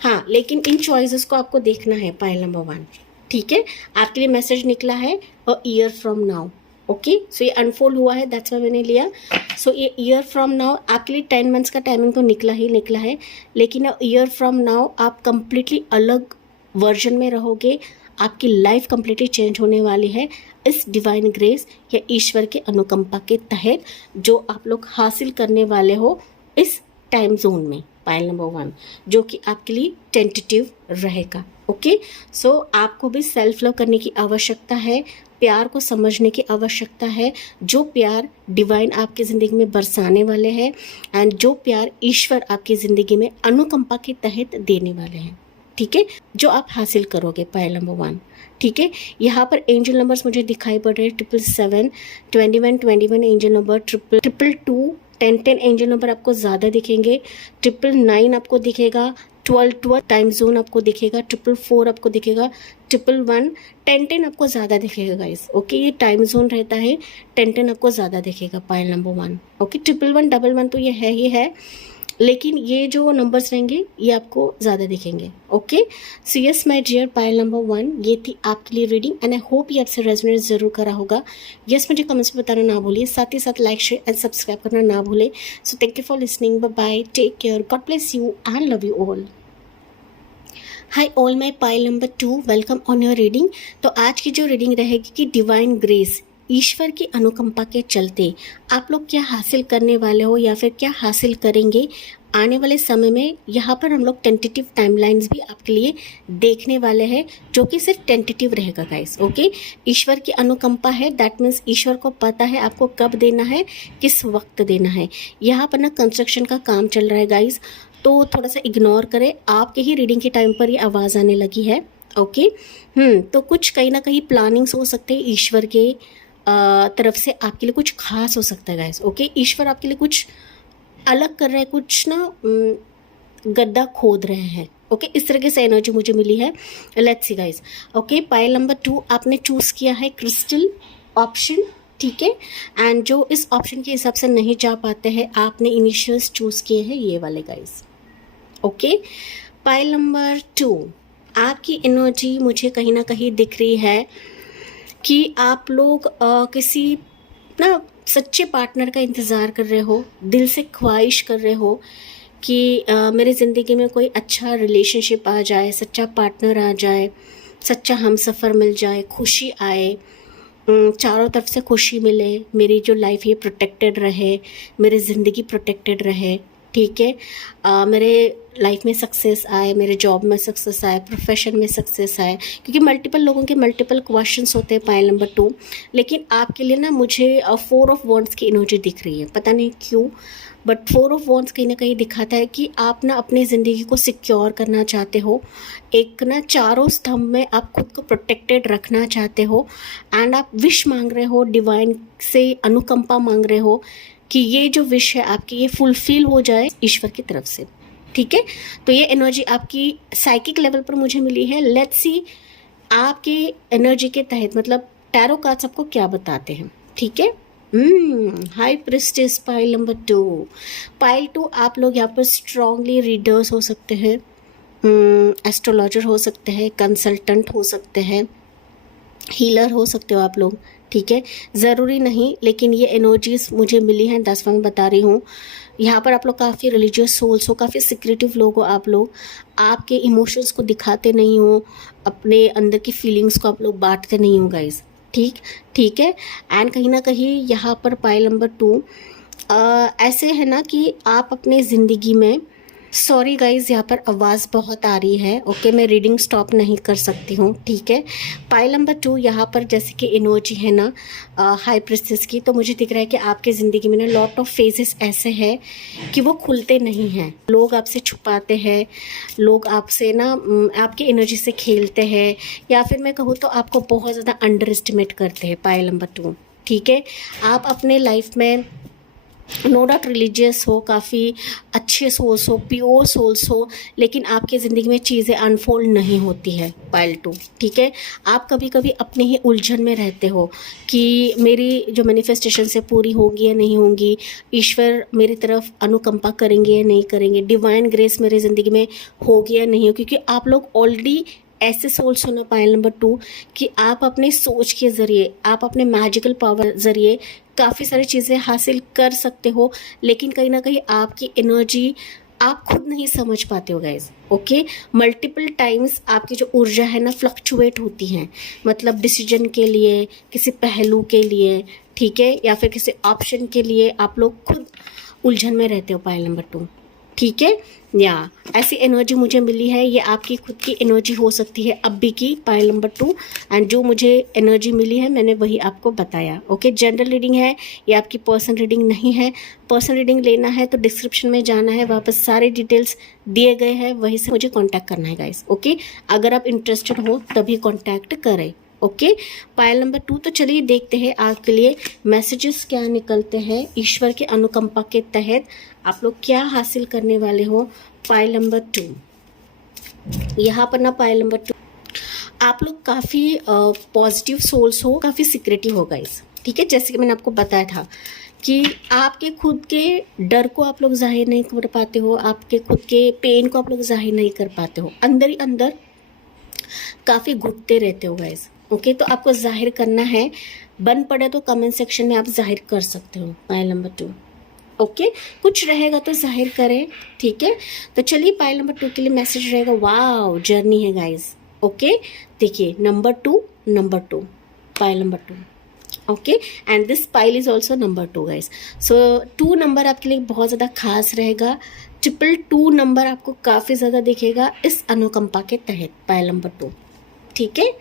हाँ, लेकिन इन चॉइसेस को आपको देखना है, पाइल नंबर 1। ठीक है, आपके लिए मैसेज निकला है a year from now. Okay, so ये अनफोल्ड हुआ है, दैट्स व्हाई मैंने लिया। सो ये ईयर फ्रॉम नाउ आपके लिए 10 मंथ्स का टाइमिंग तो निकला है, लेकिन ईयर फ्रॉम नाउ आप कंप्लीटली अलग वर्जन में रहोगे, आपकी लाइफ कंप्लीटली चेंज होने वाली है इस डिवाइन ग्रेस या ईश्वर के अनुकंपा के तहत, जो आप लोग हासिल करने वाले हो इस टाइम जोन में, पाइल नंबर 1, जो कि आपके लिए टेंटेटिव रहेगा। ओके, सो आपको भी सेल्फ लव करने की आवश्यकता है, प्यार को समझने की आवश्यकता है, जो प्यार डिवाइन आपकी ज़िंदगी में बरसाने वाले हैं, एंड जो प्यार ईश्वर आपकी ज़िंदगी में अनुकंपा के तहत देने वाले हैं। ठीक है, जो आप हासिल करोगे, पाइल नंबर 1। ठीक है, यहाँ पर एंजल नंबर्स मुझे दिखाई पड़ रहे हैं 777, 21 एंजल नंबर, 222, 10 एंजल नंबर आपको ज़्यादा दिखेंगे, 999 आपको दिखेगा, 12 टाइम जोन आपको दिखेगा, 444 आपको दिखेगा, 111, 10 आपको ज़्यादा दिखेगा गाइस। ओके, ये टाइम जोन रहता है, 10 आपको ज़्यादा दिखेगा, पाइल नंबर 1। ओके, 111 तो ये है ही है, लेकिन ये जो नंबर्स रहेंगे ये आपको ज़्यादा दिखेंगे। Okay, so yes my dear, pile number 1 ये थी आपके लिए रीडिंग एंड आई होप ये आपसे रेजोनेट ज़रूर करा होगा। यस मुझे कमेंट्स में बताना ना भूलिए, साथ ही साथ लाइक शेयर एंड सब्सक्राइब करना ना भूलें। So thank you for listening, bye bye, take care, God bless you and love you all. Hi all, my pile number 2, welcome on your reading. तो आज की जो रीडिंग रहेगी कि डिवाइन ग्रेस, ईश्वर की अनुकंपा के चलते आप लोग क्या हासिल करने वाले हो या फिर क्या हासिल करेंगे आने वाले समय में। यहाँ पर हम लोग टेंटेटिव टाइमलाइंस भी आपके लिए देखने वाले हैं, जो कि सिर्फ टेंटेटिव रहेगा गाइस। ओके, ईश्वर की अनुकंपा है, दैट मीन्स ईश्वर को पता है आपको कब देना है, किस वक्त देना है। यहाँ पर ना कंस्ट्रक्शन का काम चल रहा है गाइस, तो थोड़ा सा इग्नोर करें, आपके ही रीडिंग के टाइम पर ये आवाज़ आने लगी है। ओके, तो कुछ कहीं ना कहीं प्लानिंग्स हो सकते हैं ईश्वर के तरफ से, आपके लिए कुछ खास हो सकता है गाइस। ओके, ईश्वर आपके लिए कुछ अलग कर रहे हैं, कुछ ना गड्ढा खोद रहे हैं। ओके, इस तरह से एनर्जी मुझे मिली है। Let's see guys. Okay, pile number 2 आपने चूज़ किया है क्रिस्टल ऑप्शन, ठीक है। एंड जो इस ऑप्शन के हिसाब से नहीं जा पाते हैं, आपने इनिशियल्स चूज़ किए हैं ये वाले गाइस। ओके, पाइल नंबर 2 आपकी एनर्जी मुझे कहीं ना कहीं दिख रही है कि आप लोग किसी ना सच्चे पार्टनर का इंतज़ार कर रहे हो, दिल से ख्वाहिश कर रहे हो कि मेरी ज़िंदगी में कोई अच्छा रिलेशनशिप आ जाए, सच्चा पार्टनर आ जाए, सच्चा हमसफ़र मिल जाए, खुशी आए, चारों तरफ से खुशी मिले, मेरी जो लाइफ ये प्रोटेक्टेड रहे, मेरी ज़िंदगी प्रोटेक्टेड रहे, ठीक है। मेरे लाइफ में सक्सेस आए, मेरे जॉब में सक्सेस आए, प्रोफेशन में सक्सेस आए, क्योंकि मल्टीपल लोगों के मल्टीपल क्वेश्चंस होते हैं पाइल नंबर 2। लेकिन आपके लिए ना मुझे 4 ऑफ वॉन्ड्स की एनर्जी दिख रही है, पता नहीं क्यों, बट 4 ऑफ वॉन्ड्स कहीं ना कहीं दिखाता है कि आप ना अपनी ज़िंदगी को सिक्योर करना चाहते हो, एक ना चारों स्तंभ में आप खुद को प्रोटेक्टेड रखना चाहते हो, एंड आप विश मांग रहे हो, डिवाइन से अनुकंपा मांग रहे हो कि ये जो विश है आपकी ये फुलफिल हो जाए ईश्वर की तरफ से, ठीक है। तो ये एनर्जी आपकी साइकिक लेवल पर मुझे मिली है। लेट्स सी आपकी एनर्जी के तहत मतलब टैरो कार्ड्स आपको क्या बताते हैं, ठीक है। High priestess pile number 2। Pile 2 आप लोग यहाँ पर स्ट्रांगली रीडर्स हो सकते हैं, एस्ट्रोलॉजर हो सकते हैं, कंसल्टेंट हो सकते हैं, हीलर हो सकते हो आप लोग, ठीक है। ज़रूरी नहीं, लेकिन ये एनर्जीज मुझे मिली हैं, 10वां में बता रही हूँ। यहाँ पर आप लोग काफ़ी रिलीजियस सोल्स हो, काफ़ी सिक्रेटिव लोग हो आप लोग, आपके इमोशंस को दिखाते नहीं हो, अपने अंदर की फीलिंग्स को आप लोग बांटते नहीं हो गाइस, ठीक है। एंड कहीं ना कहीं यहाँ पर पाइल नंबर 2 ऐसे है ना कि आप अपने ज़िंदगी में, सॉरी गाइज यहाँ पर आवाज़ बहुत आ रही है। ओके, मैं रीडिंग स्टॉप नहीं कर सकती हूँ, ठीक है। पाइल नंबर 2 यहाँ पर जैसे कि एनर्जी है ना हाई प्रिस्टेस की, तो मुझे दिख रहा है कि आपके ज़िंदगी में ना लॉट ऑफ फेजेस ऐसे हैं कि वो खुलते नहीं हैं, लोग आपसे छुपाते हैं, लोग आपसे ना आपकी एनर्जी से खेलते हैं, या फिर मैं कहूँ तो आपको बहुत ज़्यादा अंडर एस्टिमेट करते हैं पाइल नंबर 2, ठीक है। आप अपने लाइफ में नो डाउट रिलीजियस हो, काफ़ी अच्छे सोल्स हो, प्योर सोल्स हो, लेकिन आपकी ज़िंदगी में चीज़ें अनफोल्ड नहीं होती है पाइल 2, ठीक है। आप कभी कभी अपने ही उलझन में रहते हो कि मेरी जो मैनिफेस्टेशन से पूरी होगी या नहीं होंगी, ईश्वर मेरी तरफ अनुकंपा करेंगे या नहीं करेंगे, डिवाइन ग्रेस मेरी ज़िंदगी में होगी या नहीं होगी, क्योंकि आप लोग ऑलरेडी ऐसे सोल्स होना पाइल नंबर 2 कि आप अपने सोच के ज़रिए, आप अपने मैजिकल पावर ज़रिए काफ़ी सारी चीज़ें हासिल कर सकते हो, लेकिन कहीं ना कहीं आपकी एनर्जी आप खुद नहीं समझ पाते हो गाइज। ओके, मल्टीपल टाइम्स आपकी जो ऊर्जा है ना फ्लक्चुएट होती हैं, मतलब डिसीजन के लिए, किसी पहलू के लिए, ठीक है, या फिर किसी ऑप्शन के लिए आप लोग खुद उलझन में रहते हो पाइल नंबर 2, ठीक है। या ऐसी एनर्जी मुझे मिली है, ये आपकी खुद की एनर्जी हो सकती है अभी की पाइल नंबर 2, एंड जो मुझे एनर्जी मिली है मैंने वही आपको बताया। ओके, जनरल रीडिंग है, ये आपकी पर्सनल रीडिंग नहीं है। पर्सनल रीडिंग लेना है तो डिस्क्रिप्शन में जाना है, वहाँ पर सारे डिटेल्स दिए गए हैं, वहीं से मुझे कॉन्टैक्ट करना है गाइस। ओके, अगर आप इंटरेस्टेड हो तभी कॉन्टैक्ट करें। Okay, pile number 2। तो चलिए देखते हैं आपके लिए मैसेजेस क्या निकलते हैं ईश्वर के अनुकंपा के तहत, आप लोग क्या हासिल करने वाले हो। पाइल नंबर 2 यहाँ पर ना पाइल नंबर 2 आप लोग काफ़ी पॉजिटिव सोल्स हो, काफ़ी सिक्रेटिव हो गाइस, ठीक है। जैसे कि मैंने आपको बताया था कि आपके खुद के डर को आप लोग जाहिर नहीं कर पाते हो, आपके खुद के पेन को आप लोग जाहिर नहीं कर पाते हो, अंदर ही अंदर काफ़ी घुटते रहते हो गाइस। ओके, तो आपको जाहिर करना है, बन पड़े तो कमेंट सेक्शन में आप जाहिर कर सकते हो। पाइल नंबर 2, ओके, कुछ रहेगा तो जाहिर करें, ठीक है। तो चलिए पाइल नंबर 2 के लिए मैसेज रहेगा, वाओ जर्नी है गाइस। ओके, देखिए number 2 pile number 2, okay, and this pile is also number 2 guys. So 2 number आपके लिए बहुत ज़्यादा खास रहेगा। 222 नंबर आपको काफ़ी ज़्यादा दिखेगा इस अनुकंपा के तहत, पाइल नंबर 2, ठीक है।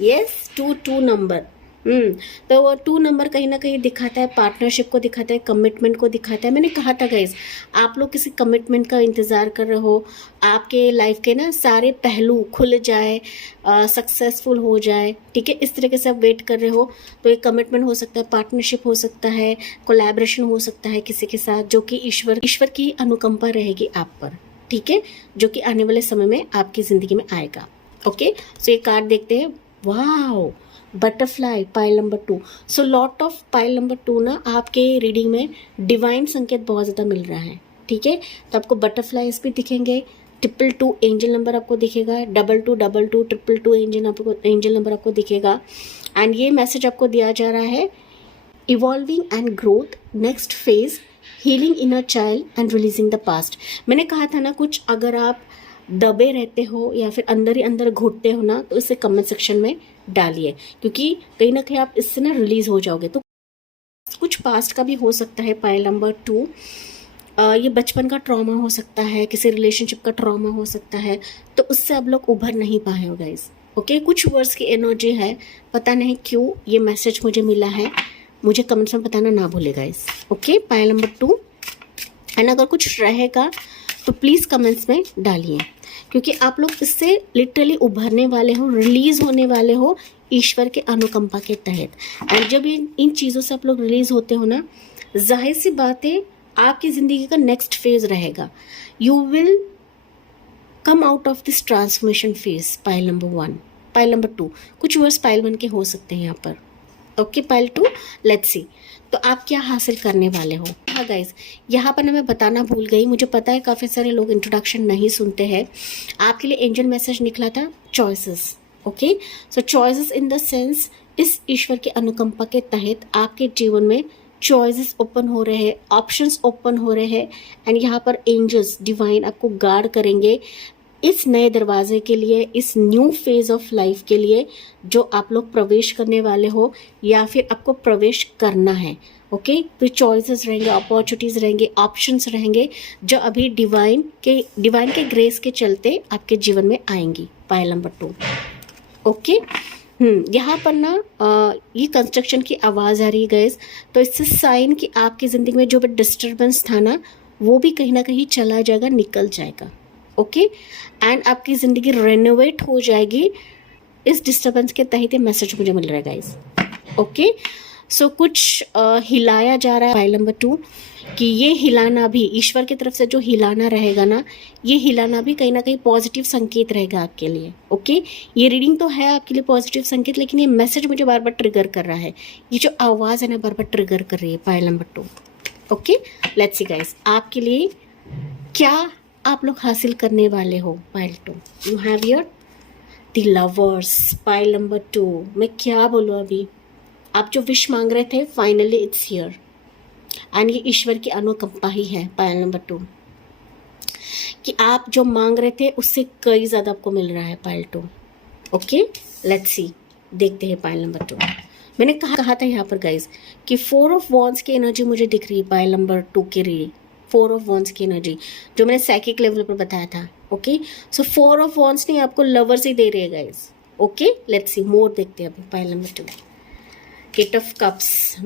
यस, 2 नंबर, तो वो 2 नंबर कहीं ना कहीं दिखाता है पार्टनरशिप को, दिखाता है कमिटमेंट को, दिखाता है। मैंने कहा था गाइस, आप लोग किसी कमिटमेंट का इंतज़ार कर रहे हो, आपके लाइफ के ना सारे पहलू खुल जाए, सक्सेसफुल हो जाए, ठीक है, इस तरीके से आप वेट कर रहे हो। तो एक कमिटमेंट हो सकता है, पार्टनरशिप हो सकता है, कोलैबोरेशन हो सकता है किसी के साथ, जो कि ईश्वर की अनुकंपा रहेगी आप पर, ठीक है, जो कि आने वाले समय में आपकी ज़िंदगी में आएगा। ओके, सो ये कार्ड देखते हैं, wow butterfly pile number 2। So lot of pile number 2 ना आपके रीडिंग में डिवाइन संकेत बहुत ज़्यादा मिल रहा है, ठीक है। तो आपको बटरफ्लाइज भी दिखेंगे, 222 एंजल नंबर आपको दिखेगा, 2222 222 एंजल नंबर आपको दिखेगा। एंड ये मैसेज आपको दिया जा रहा है, evolving and growth, next phase, healing inner child and releasing the past. मैंने कहा था ना, कुछ अगर आप दबे रहते हो या फिर अंदर ही अंदर घुटते हो ना, तो इसे कमेंट सेक्शन में डालिए, क्योंकि कहीं ना कहीं आप इससे ना रिलीज हो जाओगे। तो कुछ पास्ट का भी हो सकता है पाइल नंबर 2, ये बचपन का ट्रॉमा हो सकता है, किसी रिलेशनशिप का ट्रॉमा हो सकता है, तो उससे आप लोग उभर नहीं पाए हो गाइस। ओके, कुछ वर्ड्स की एनर्जी है, पता नहीं क्यों ये मैसेज मुझे मिला है, मुझे कमेंट्स में बताना ना भूले guys. Okay, pile number 2, and अगर कुछ रहेगा तो प्लीज़ कमेंट्स में डालिए, क्योंकि आप लोग इससे लिटरली उभरने वाले हो, रिलीज होने वाले हो ईश्वर के अनुकंपा के तहत। एंड जब इन चीज़ों से आप लोग रिलीज होते हो ना, जाहिर सी बात है आपकी ज़िंदगी का नेक्स्ट फेज रहेगा, you will come out of this transformation phase. Pile number 1, pile number 2, कुछ वर्ड्स पाइल 1 के हो सकते हैं यहाँ पर। ओके, पाइल 2, लेट्स सी तो आप क्या हासिल करने वाले हो। हाँ गाइज, यहाँ पर ना मैं बताना भूल गई, मुझे पता है काफ़ी सारे लोग इंट्रोडक्शन नहीं सुनते हैं। आपके लिए एंजल मैसेज निकला था, choices. Okay, so choices in the sense, इस ईश्वर के अनुकंपा के तहत आपके जीवन में चॉइसेस ओपन हो रहे हैं, ऑप्शंस ओपन हो रहे हैं, एंड यहाँ पर एंजल्स डिवाइन आपको गार्ड करेंगे इस नए दरवाजे के लिए, इस न्यू फेज ऑफ लाइफ के लिए जो आप लोग प्रवेश करने वाले हो या फिर आपको प्रवेश करना है। ओके, तो चॉइसेस रहेंगे, अपॉर्चुनिटीज़ रहेंगे, ऑप्शंस रहेंगे, जो अभी डिवाइन के ग्रेस के चलते आपके जीवन में आएंगी। पाइल नंबर 2, ओके, यहाँ पर ना ये कंस्ट्रक्शन की आवाज़ आ रही है गाइस, तो इससे साइन कि आपकी ज़िंदगी में जो भी डिस्टर्बेंस था ना, वो भी कहीं ना कहीं चला जाएगा, निकल जाएगा। ओके, एंड आपकी ज़िंदगी रेनोवेट हो जाएगी इस डिस्टर्बेंस के तहत, ये मैसेज मुझे मिल रहा है गाइस। ओके, सो कुछ हिलाया जा रहा है पाइल नंबर 2, कि ये हिलाना भी ईश्वर की तरफ से जो हिलाना रहेगा ना, ये हिलाना भी कहीं ना कहीं पॉजिटिव संकेत रहेगा आपके लिए। ओके, ये रीडिंग तो है आपके लिए पॉजिटिव संकेत, लेकिन ये मैसेज मुझे बार बार ट्रिगर कर रहा है, ये जो आवाज़ है ना बार बार ट्रिगर कर रही है pile number 2। Okay, let's see guys, आपके लिए क्या आप लोग हासिल करने वाले हो। Pile 2, you have your the lovers. Pile number 2, मैं क्या बोलूँ अभी, आप जो विश मांग रहे थे फाइनली इट्स हियर, एंड ये ईश्वर की अनुकंपा ही है। पाइल नंबर 2, कि आप जो मांग रहे थे उससे कई ज़्यादा आपको मिल रहा है। पाइल 2, ओके, लेट्स सी, देखते हैं पाइल नंबर 2। मैंने कहा था यहाँ पर गाइज कि 4 ऑफ वॉन्ड्स की एनर्जी मुझे दिख रही है पाइल नंबर 2 के लिए, 4 ऑफ वॉन्ड्स की एनर्जी जो मैंने साइकिक लेवल पर बताया था। ओके, सो 4 ऑफ वॉन्ड्स नहीं, आपको लवर्स ही दे रहे हैं guys. Okay, let's see more, देखते हैं अभी pile number 2। Eight of cups,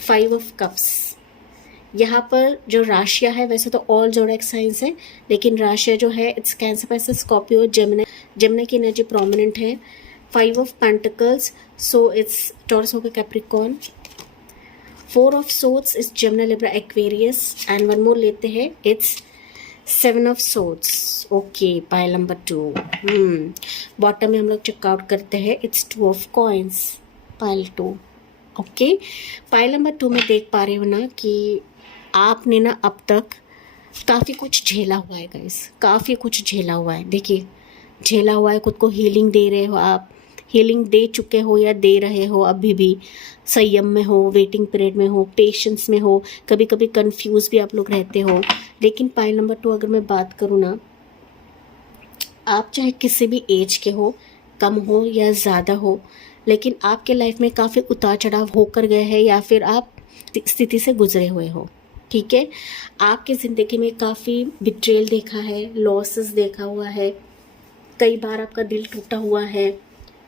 5 of cups. यहाँ पर जो राशियाँ है, वैसे तो ऑल जोड़ेक साइंस है, लेकिन राशियाँ जो है it's cancer, Pisces Scorpio, Gemini की एनर्जी प्रोमिनेंट है। 5 of pentacles, so it's Taurus होकर Capricorn. 4 of swords is Gemini, Libra, Aquarius, and one more लेते हैं, it's 7 of swords. Okay, pile number 2। Bottom में हम लोग चेकआउट करते हैं, it's 2 of coins. Pile 2, okay. Pile number 2 में देख पा रहे हो ना कि आपने ना अब तक काफ़ी कुछ झेला हुआ है गाइस, काफ़ी कुछ झेला हुआ है। देखिए, झेला हुआ है, खुद को हीलिंग दे रहे हो आप, हीलिंग दे चुके हो या दे रहे हो, अभी भी संयम में हो, वेटिंग पीरियड में हो, पेशेंस में हो, कभी कभी कंफ्यूज भी आप लोग रहते हो। लेकिन पाइल नंबर 2 अगर मैं बात करूँ ना, आप चाहे किसी भी एज के हो, कम हो या ज़्यादा हो, लेकिन आपके लाइफ में काफ़ी उतार चढ़ाव होकर गए हैं या फिर आप स्थिति से गुजरे हुए हो। ठीक है, आपकी ज़िंदगी में काफ़ी बिट्रेल देखा है, लॉसेस देखा हुआ है, कई बार आपका दिल टूटा हुआ है,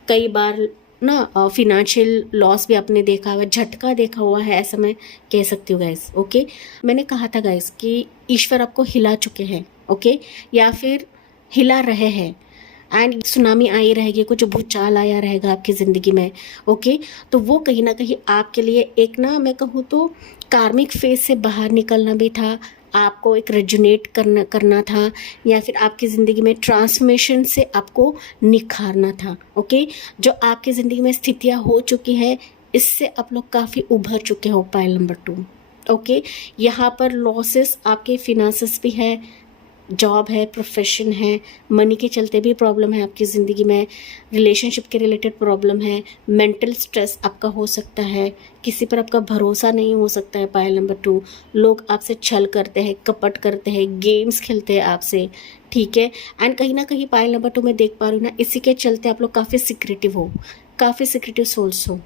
कई बार ना फिनेंशियल लॉस भी आपने देखा हुआ है, झटका देखा हुआ है, ऐसा मैं कह सकती हूँ गाइस। ओके, मैंने कहा था गाइस कि ईश्वर आपको हिला चुके हैं, ओके, या फिर हिला रहे हैं, एंड सुनामी आई रहेगी, कुछ भूचाल आया रहेगा आपकी ज़िंदगी में। ओके, तो वो कहीं ना कहीं आपके लिए एक ना, मैं कहूँ तो कार्मिक फेज से बाहर निकलना भी था, आपको एक रेजुनेट करना था, या फिर आपकी ज़िंदगी में ट्रांसफॉर्मेशन से आपको निखारना था। ओके, जो आपकी ज़िंदगी में स्थितियाँ हो चुकी है, इससे आप लोग काफ़ी उभर चुके हो। पाइल नंबर 2, ओके, यहाँ पर लॉसेस आपके फिनेंसेस भी है, जॉब है, प्रोफेशन है, मनी के चलते भी प्रॉब्लम है आपकी ज़िंदगी में, रिलेशनशिप के रिलेटेड प्रॉब्लम है, मेंटल स्ट्रेस आपका हो सकता है, किसी पर आपका भरोसा नहीं हो सकता है। पाइल नंबर 2, लोग आपसे छल करते हैं, कपट करते हैं, गेम्स खेलते हैं आपसे। ठीक है, एंड कहीं ना कहीं पाइल नंबर 2 में देख पा रही हूँ ना, इसी के चलते आप लोग काफ़ी सिक्रेटिव हो, काफ़ी सिक्रेटिव सोल्स हो।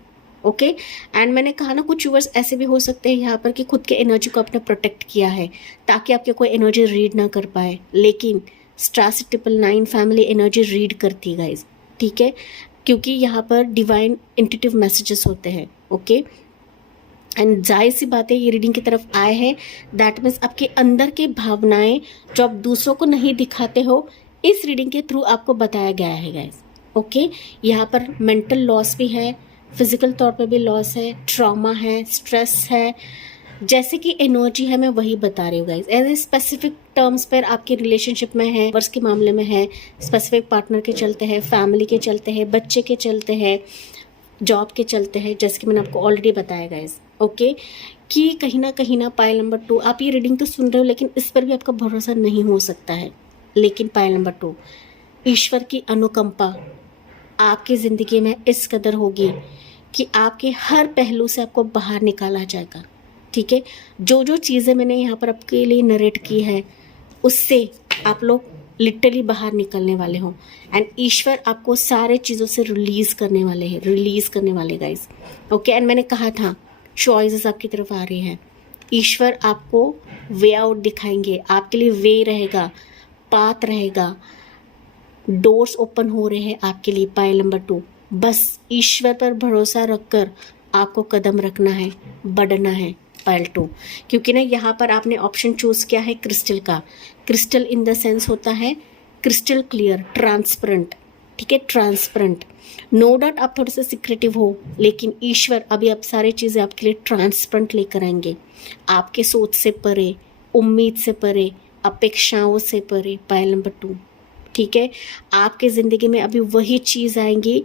ओके, एंड मैंने कहा ना, कुछ व्यूअर्स ऐसे भी हो सकते हैं यहाँ पर कि खुद के एनर्जी को आपने प्रोटेक्ट किया है ताकि आपके कोई एनर्जी रीड ना कर पाए, लेकिन स्टार 999 फैमिली एनर्जी रीड करती है गाइज। ठीक है, क्योंकि यहाँ पर डिवाइन इंट्यूटिव मैसेजेस होते हैं। ओके, एंड जाहिर सी बात है, ये रीडिंग की तरफ आए हैं, दैट मीन्स आपके अंदर के भावनाएं जो आप दूसरों को नहीं दिखाते हो, इस रीडिंग के थ्रू आपको बताया गया है गाइज। ओके, यहाँ पर मेंटल लॉस भी है, फिजिकल तौर पे भी लॉस है, ट्रॉमा है, स्ट्रेस है, जैसे कि एनर्जी है, मैं वही बता रही हूँ गाइज। एज स्पेसिफिक टर्म्स पर आपके रिलेशनशिप में है, वर्ष के मामले में है, स्पेसिफिक पार्टनर के चलते हैं, फैमिली के चलते हैं, बच्चे के चलते हैं, जॉब के चलते हैं, जैसे कि मैंने आपको ऑलरेडी बताया गाइज। ओके, कि कहीं ना पाइल नंबर 2, आप ये रीडिंग तो सुन रहे हो, लेकिन इस पर भी आपका भरोसा नहीं हो सकता है। लेकिन पाइल नंबर 2, ईश्वर की अनुकंपा आपकी ज़िंदगी में इस कदर होगी कि आपके हर पहलू से आपको बाहर निकाला जाएगा। ठीक है, जो जो चीज़ें मैंने यहाँ पर आपके लिए नरेट की है, उससे आप लोग लिटरली बाहर निकलने वाले हो, एंड ईश्वर आपको सारे चीज़ों से रिलीज़ करने वाले गाइस। ओके, एंड मैंने कहा था चॉइसेस आपकी तरफ आ रही हैं, ईश्वर आपको वे आउट दिखाएंगे, आपके लिए वे रहेगा, पाथ रहेगा, डोर्स ओपन हो रहे हैं आपके लिए। पाइल नंबर 2, बस ईश्वर पर भरोसा रखकर आपको कदम रखना है, बढ़ना है। पाइल 2, क्योंकि ना यहाँ पर आपने ऑप्शन चूज किया है क्रिस्टल का। क्रिस्टल इन द सेंस होता है क्रिस्टल क्लियर, ट्रांसपेरेंट। ठीक है, ट्रांसपेरेंट। नो डाउट आप थोड़े से सिक्रेटिव हो, लेकिन ईश्वर अभी आप सारी चीज़ें आपके लिए ट्रांसपेरेंट लेकर आएंगे, आपके सोच से परे, उम्मीद से परे, अपेक्षाओं से परे। पाइल नंबर 2, ठीक है, आपके ज़िंदगी में अभी वही चीज़ आएंगी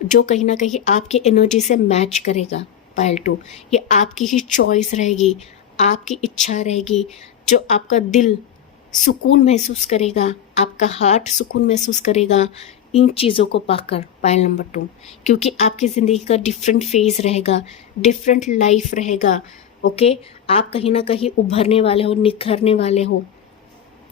जो कहीं ना कहीं आपकी एनर्जी से मैच करेगा। पाइल 2, ये आपकी ही चॉइस रहेगी, आपकी इच्छा रहेगी, जो आपका दिल सुकून महसूस करेगा, आपका हार्ट सुकून महसूस करेगा इन चीज़ों को पाकर। पाइल नंबर 2, क्योंकि आपकी ज़िंदगी का डिफरेंट फेज रहेगा, डिफरेंट लाइफ रहेगा। ओके, आप कहीं ना कहीं उभरने वाले हो, निखरने वाले हो,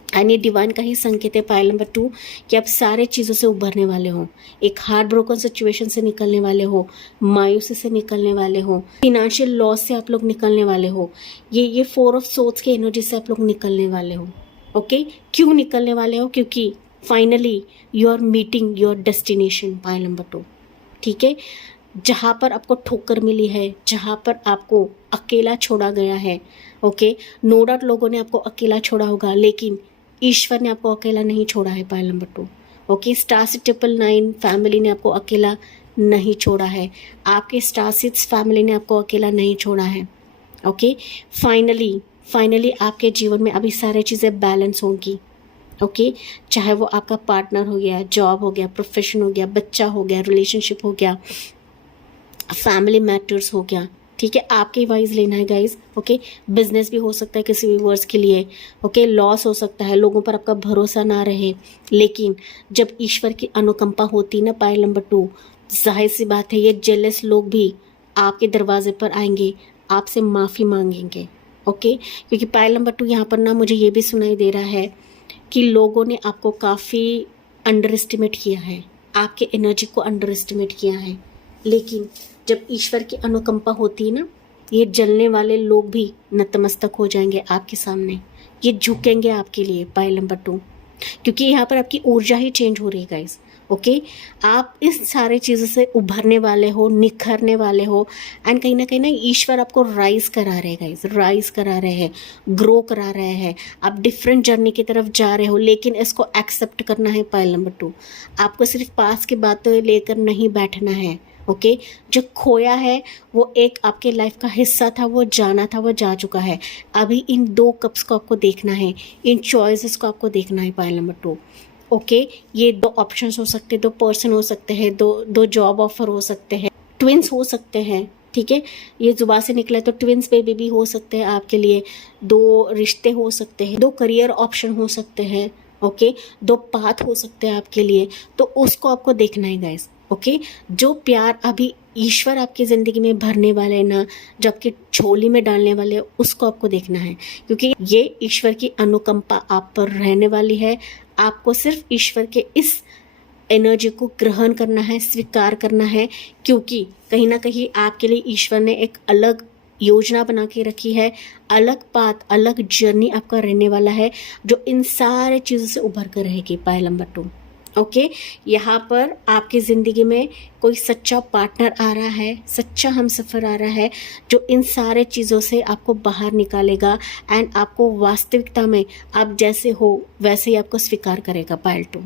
एंड ये डिवाइन का ही संकेत है। पाइल नंबर 2, कि आप सारे चीज़ों से उभरने वाले हो, एक हार्ट ब्रोकन सिचुएशन से निकलने वाले हो, मायूसी से निकलने वाले हो, फिनेंशियल लॉस से आप लोग निकलने वाले हो, ये 4 ऑफ सोर्स की एनर्जी से आप लोग निकलने वाले हो। ओके, क्यों निकलने वाले हो? क्योंकि finally you are meeting your destination. Pile number 2, ठीक है, जहाँ पर आपको ठोकर मिली है, जहाँ पर आपको अकेला छोड़ा गया है। ओके, नो डाउट लोगों ने आपको अकेला छोड़ा होगा, लेकिन ईश्वर ने आपको अकेला नहीं छोड़ा है। Pile number 2, okay, star 999 family ने आपको अकेला नहीं छोड़ा है, आपके स्टार 6 फैमिली ने आपको अकेला नहीं छोड़ा है। ओके, फाइनली आपके जीवन में अभी सारी चीज़ें बैलेंस होंगी। ओके, चाहे वो आपका पार्टनर हो गया, जॉब हो गया, प्रोफेशन हो गया, बच्चा हो गया, रिलेशनशिप हो गया, फैमिली मैटर्स हो गया, ठीक है, आपके वाइज लेना है गाइज, ओके। बिजनेस भी हो सकता है किसी व्यूअर्स के लिए, ओके। लॉस हो सकता है, लोगों पर आपका भरोसा ना रहे, लेकिन जब ईश्वर की अनुकंपा होती ना पायल नंबर 2, जाहिर सी बात है ये जेलस लोग भी आपके दरवाजे पर आएंगे, आपसे माफ़ी मांगेंगे, ओके। क्योंकि पायल नंबर 2 यहाँ पर ना मुझे ये भी सुनाई दे रहा है कि लोगों ने आपको काफ़ी अंडर एस्टिमेट किया है, आपके एनर्जी को अंडर एस्टिमेट किया है, लेकिन जब ईश्वर की अनुकंपा होती है ना, ये जलने वाले लोग भी नतमस्तक हो जाएंगे आपके सामने, ये झुकेंगे आपके लिए पायल नंबर 2, क्योंकि यहाँ पर आपकी ऊर्जा ही चेंज हो रही है गाइस, ओके। आप इस सारे चीज़ों से उभरने वाले हो, निखरने वाले हो, एंड कहीं ना ईश्वर आपको राइज करा रहे हैं गाइस, राइज करा रहे हैं, ग्रो करा रहे हैं, आप डिफरेंट जर्नी की तरफ जा रहे हो, लेकिन इसको एक्सेप्ट करना है पायल नंबर 2। आपको सिर्फ पास की बातें लेकर नहीं बैठना है, ओके। जो खोया है वो एक आपके लाइफ का हिस्सा था, वो जाना था, वो जा चुका है। अभी इन 2 कप्स को आपको देखना है, इन चॉइसेस को आपको देखना है पायल नंबर 2, ओके। ये 2 ऑप्शंस हो सकते हैं, 2 पर्सन हो सकते हैं, दो जॉब ऑफर हो सकते हैं, ट्विंस हो सकते हैं, ठीक है। ये जुबान से निकला है तो ट्विंस बेबी भी हो सकते हैं आपके लिए, 2 रिश्ते हो सकते हैं, 2 करियर ऑप्शन हो सकते हैं, ओके। 2 पाथ हो सकते हैं आपके लिए, तो उसको आपको देखना है गाइस, ओके। जो प्यार अभी ईश्वर आपकी ज़िंदगी में भरने वाले ना, जो आपकी झोली में डालने वाले, उसको आपको देखना है, क्योंकि ये ईश्वर की अनुकंपा आप पर रहने वाली है। आपको सिर्फ ईश्वर के इस एनर्जी को ग्रहण करना है, स्वीकार करना है, क्योंकि कहीं ना कहीं आपके लिए ईश्वर ने एक अलग योजना बना के रखी है, अलग पाथ, अलग जर्नी आपका रहने वाला है, जो इन सारे चीज़ों से उभर कर रहेगी पायल नंबर 2, ओके। यहाँ पर आपकी ज़िंदगी में कोई सच्चा पार्टनर आ रहा है, सच्चा हमसफ़र आ रहा है, जो इन सारे चीज़ों से आपको बाहर निकालेगा, एंड आपको वास्तविकता में आप जैसे हो वैसे ही आपको स्वीकार करेगा पायल 2,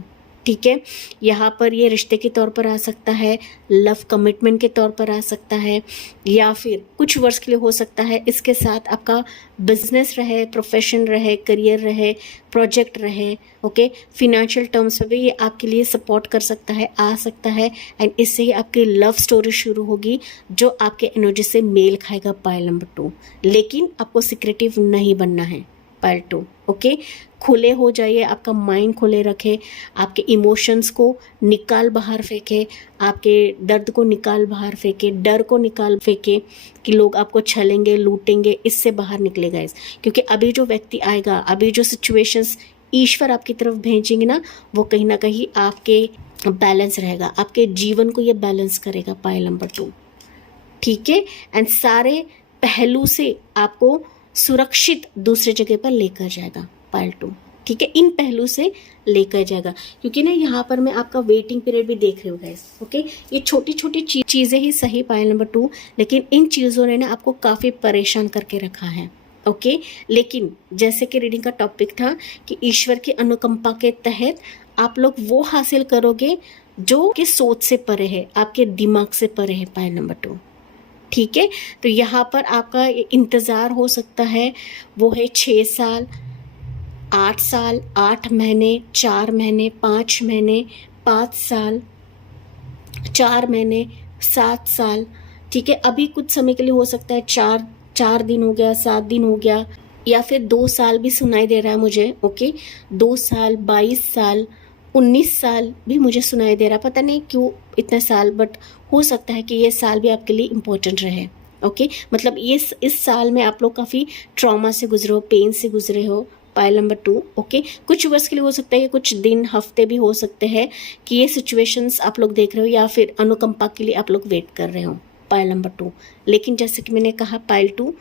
ठीक है। यहाँ पर ये रिश्ते के तौर पर आ सकता है, लव कमिटमेंट के तौर पर आ सकता है, या फिर कुछ वर्ष के लिए हो सकता है इसके साथ आपका बिजनेस रहे, प्रोफेशन रहे, करियर रहे, प्रोजेक्ट रहे, ओके। फिनेंशियल टर्म्स पे भी ये आपके लिए सपोर्ट कर सकता है, आ सकता है, एंड इससे ही आपकी लव स्टोरी शुरू होगी जो आपके एनर्जी से मेल खाएगा पायल नंबर 2। लेकिन आपको सिक्रेटिव नहीं बनना है पायल 2, ओके। खुले हो जाइए, आपका माइंड खुले रखे, आपके इमोशंस को निकाल बाहर फेंके, आपके दर्द को निकाल बाहर फेंके, डर को निकाल फेंके कि लोग आपको छलेंगे, लूटेंगे, इससे बाहर निकले गाइस। क्योंकि अभी जो व्यक्ति आएगा, अभी जो सिचुएशंस ईश्वर आपकी तरफ भेजेंगे ना, वो कहीं ना कहीं आपके बैलेंस रहेगा, आपके जीवन को ये बैलेंस करेगा पायल नंबर 2, ठीक है। एंड सारे पहलू से आपको सुरक्षित दूसरे जगह पर लेकर जाएगा पायल 2, ठीक है। इन पहलू से लेकर जाएगा, क्योंकि ना यहाँ पर मैं आपका वेटिंग पीरियड भी देख रही हूँ गाइस, ओके। ये छोटी छोटी चीज़ें ही सही पायल नंबर 2, लेकिन इन चीज़ों ने ना आपको काफ़ी परेशान करके रखा है, ओके। लेकिन जैसे कि रीडिंग का टॉपिक था कि ईश्वर की अनुकंपा के तहत आप लोग वो हासिल करोगे जो कि सोच से परे है, आपके दिमाग से परे है पायल नंबर 2, ठीक है। तो यहाँ पर आपका इंतज़ार हो सकता है वो है 6 साल, 8 साल, 8 महीने, 4 महीने, 5 महीने, 5 साल, 4 महीने, 7 साल, ठीक है। अभी कुछ समय के लिए हो सकता है 4 दिन हो गया, 7 दिन हो गया, या फिर 2 साल भी सुनाई दे रहा है मुझे, ओके। 2 साल, 22 साल, 19 साल भी मुझे सुनाई दे रहा है, पता नहीं क्यों इतने साल, बट हो सकता है कि ये साल भी आपके लिए इम्पोर्टेंट रहे, ओके। मतलब ये इस साल में आप लोग काफ़ी ट्रॉमा से गुजरे हो, पेन से गुजरे हो पायल नंबर 2, ओके। कुछ वर्ष के लिए हो सकता है, कुछ दिन, हफ्ते भी हो सकते हैं कि ये सिचुएशंस आप लोग देख रहे हो, या फिर अनुकंपा के लिए आप लोग वेट कर रहे हो पायल नंबर 2। लेकिन जैसे कि मैंने कहा पायल 2,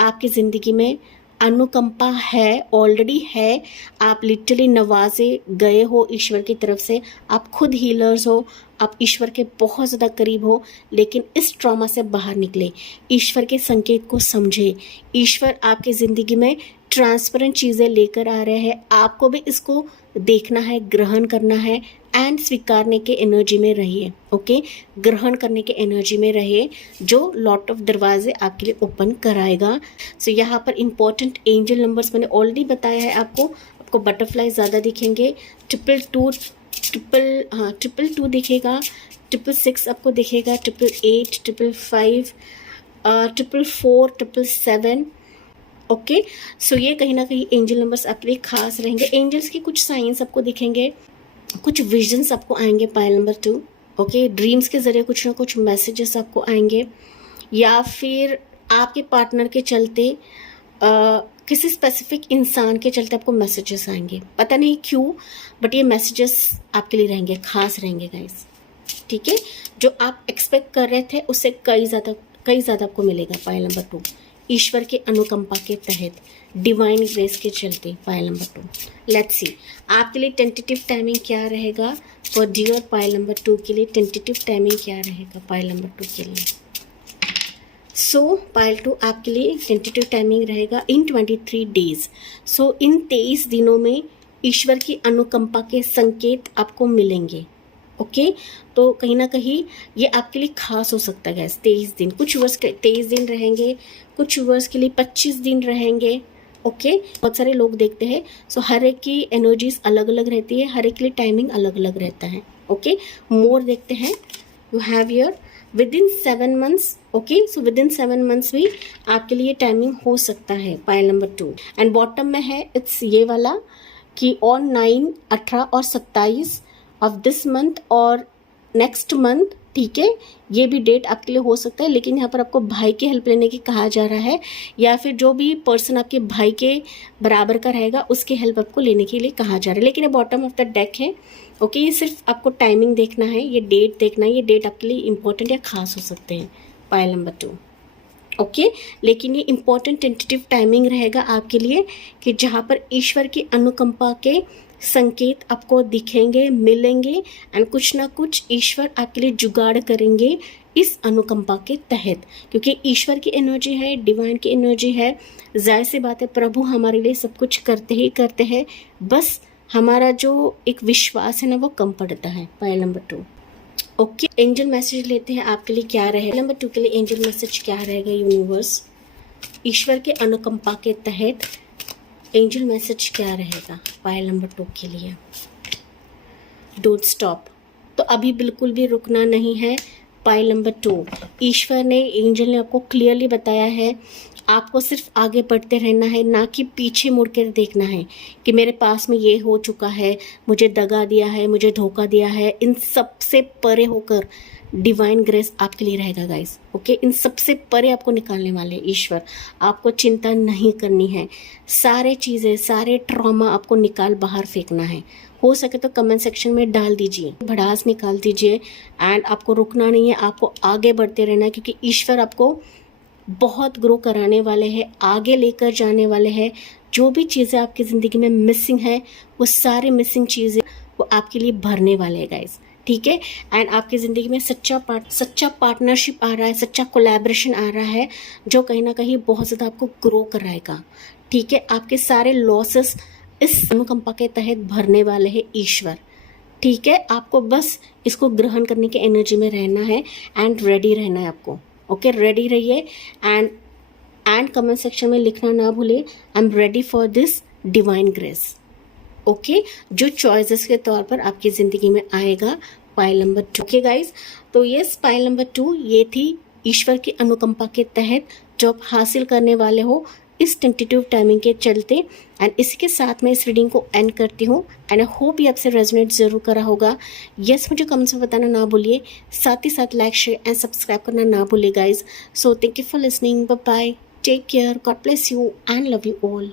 आपकी ज़िंदगी में अनुकंपा है, ऑलरेडी है, आप लिटरली नवाजे गए हो ईश्वर की तरफ से, आप खुद हीलर्स हो, आप ईश्वर के बहुत ज़्यादा करीब हो, लेकिन इस ट्रॉमा से बाहर निकले, ईश्वर के संकेत को समझे। ईश्वर आपकी ज़िंदगी में ट्रांसपेरेंट चीज़ें लेकर आ रहे हैं, आपको भी इसको देखना है, ग्रहण करना है, एंड स्वीकारने के एनर्जी में रहिए, ओके। ग्रहण करने के एनर्जी में रहिए, जो लॉट ऑफ दरवाजे आपके लिए ओपन कराएगा। सो यहाँ पर इंपॉर्टेंट एंजल नंबर्स मैंने ऑलरेडी बताया है आपको बटरफ्लाई ज़्यादा दिखेंगे, 222, ट्रिपल टू दिखेगा, 666 आपको दिखेगा, 888, 555, 444, 777। ओके, सो ये कहीं ना कहीं एंजल नंबर्स आपके लिए खास रहेंगे। एंजल्स के कुछ साइंस आपको दिखेंगे, कुछ विजन्स आपको आएंगे पाइल नंबर 2। ओके, ड्रीम्स के ज़रिए कुछ ना कुछ मैसेजेस आपको आएंगे, या फिर आपके पार्टनर के चलते किसी स्पेसिफिक इंसान के चलते आपको मैसेजेस आएंगे, पता नहीं क्यों, बट ये मैसेजेस आपके लिए रहेंगे, खास रहेंगे गाइस। ठीक है, जो आप एक्सपेक्ट कर रहे थे उससे कई ज़्यादा आपको मिलेगा पाइल नंबर 2, ईश्वर के अनुकंपा के तहत, डिवाइन ग्रेस के चलते। पाइल नंबर 2, लेट्स सी आपके लिए टेंटेटिव टाइमिंग क्या रहेगा फॉर डियर पाइल नंबर 2 के लिए। टेंटेटिव टाइमिंग क्या रहेगा पाइल नंबर 2 के लिए? सो पाइल 2 आपके लिए टेंटेटिव टाइमिंग रहेगा इन 23 डेज। सो इन 23 दिनों में ईश्वर की अनुकंपा के संकेत आपको मिलेंगे। ओके, तो कहीं ना कहीं ये आपके लिए खास हो सकता है गैस। 23 दिन, कुछ वर्ष के 23 दिन रहेंगे, कुछ वर्ष के लिए 25 दिन रहेंगे। ओके, बहुत सारे लोग देखते हैं, सो हर एक की एनर्जीज अलग अलग रहती है, हर एक के लिए टाइमिंग अलग अलग रहता है। ओके, मोर देखते हैं, you have your with in 7 months. Okay, so with in 7 months भी आपके लिए टाइमिंग हो सकता है पाइल नंबर 2। एंड बॉटम में है इट्स ये वाला कि ऑन 9, 18 और 27 ऑफ दिस मंथ और नेक्स्ट मंथ। ठीक है, ये भी डेट आपके लिए हो सकता है, लेकिन यहाँ पर आपको भाई की हेल्प लेने की कहा जा रहा है, या फिर जो भी पर्सन आपके भाई के बराबर का रहेगा उसकी हेल्प आपको लेने के लिए कहा जा रहा है। लेकिन ये बॉटम ऑफ द डेक है। ओके, ये सिर्फ आपको टाइमिंग देखना है, ये डेट देखना है, ये डेट आपके लिए इंपॉर्टेंट या खास हो सकते हैं पाइल नंबर 2। ओके, लेकिन ये इंपॉर्टेंट टेंटेटिव टाइमिंग रहेगा आपके लिए कि जहाँ पर ईश्वर की अनुकंपा के संकेत आपको दिखेंगे, मिलेंगे, एंड कुछ ना कुछ ईश्वर आपके लिए जुगाड़ करेंगे इस अनुकंपा के तहत, क्योंकि ईश्वर की एनर्जी है, डिवाइन की एनर्जी है। जाहिर सी बात है, प्रभु हमारे लिए सब कुछ करते ही करते हैं, बस हमारा जो एक विश्वास है ना वो कम पड़ता है। Pile number 2। Okay, angel message लेते हैं आपके लिए क्या रहेगा नंबर 2 के लिए। एंजल मैसेज क्या रहेगा यूनिवर्स, ईश्वर के अनुकंपा के तहत एंजल मैसेज क्या रहेगा पाइल नंबर 2 के लिए? डोंट स्टॉप, तो अभी बिल्कुल भी रुकना नहीं है। पाइल नंबर 2, ईश्वर ने, एंजल ने आपको क्लियरली बताया है, आपको सिर्फ आगे बढ़ते रहना है, ना कि पीछे मुड़ कर देखना है कि मेरे पास में ये हो चुका है, मुझे दगा दिया है, मुझे धोखा दिया है। इन सब से परे होकर डिवाइन ग्रेस आपके लिए रहेगा गाइस। ओके, इन सबसे परे आपको निकालने वाले ईश्वर। आपको चिंता नहीं करनी है, सारे चीज़ें, सारे ट्रॉमा आपको निकाल बाहर फेंकना है। हो सके तो कमेंट सेक्शन में डाल दीजिए, भड़ास निकाल दीजिए, एंड आपको रुकना नहीं है, आपको आगे बढ़ते रहना है, क्योंकि ईश्वर आपको बहुत ग्रो कराने वाले हैं, आगे लेकर जाने वाले हैं। जो भी चीज़ें आपकी ज़िंदगी में मिसिंग है, वो सारे मिसिंग चीज़ें वो आपके लिए भरने वाले हैं गाइस। ठीक है, एंड आपकी ज़िंदगी में सच्चा पार्टनरशिप आ रहा है, सच्चा कोलैबोरेशन आ रहा है, जो कहीं ना कहीं बहुत ज़्यादा आपको ग्रो कराएगा। ठीक है, आपके सारे लॉसेस इस अनुकंपा के तहत भरने वाले हैं ईश्वर। ठीक है, आपको बस इसको ग्रहण करने की एनर्जी में रहना है, एंड रेडी रहना है आपको। ओके, रेडी रहिए, एंड कमेंट सेक्शन में लिखना ना भूले, आई am ready for this divine grace. Okay, जो चॉइसेस के तौर पर आपकी ज़िंदगी में आएगा पाइल नंबर 2। ओके गाइज, तो यस, पाइल नंबर 2 ये थी ईश्वर की अनुकंपा के तहत जो आप हासिल करने वाले हो इस टेंटेटिव टाइमिंग के चलते। एंड इसी के साथ मैं इस रीडिंग को एंड करती हूँ, एंड आई होप ये आपसे रेजोनेट ज़रूर करा होगा। यस, मुझे कमेंट्स में बताना ना भूलिए, साथ ही साथ लाइक, शेयर एंड सब्सक्राइब करना ना भूलिए guys. So thank you for listening, bye bye, take care, God bless you and love you all.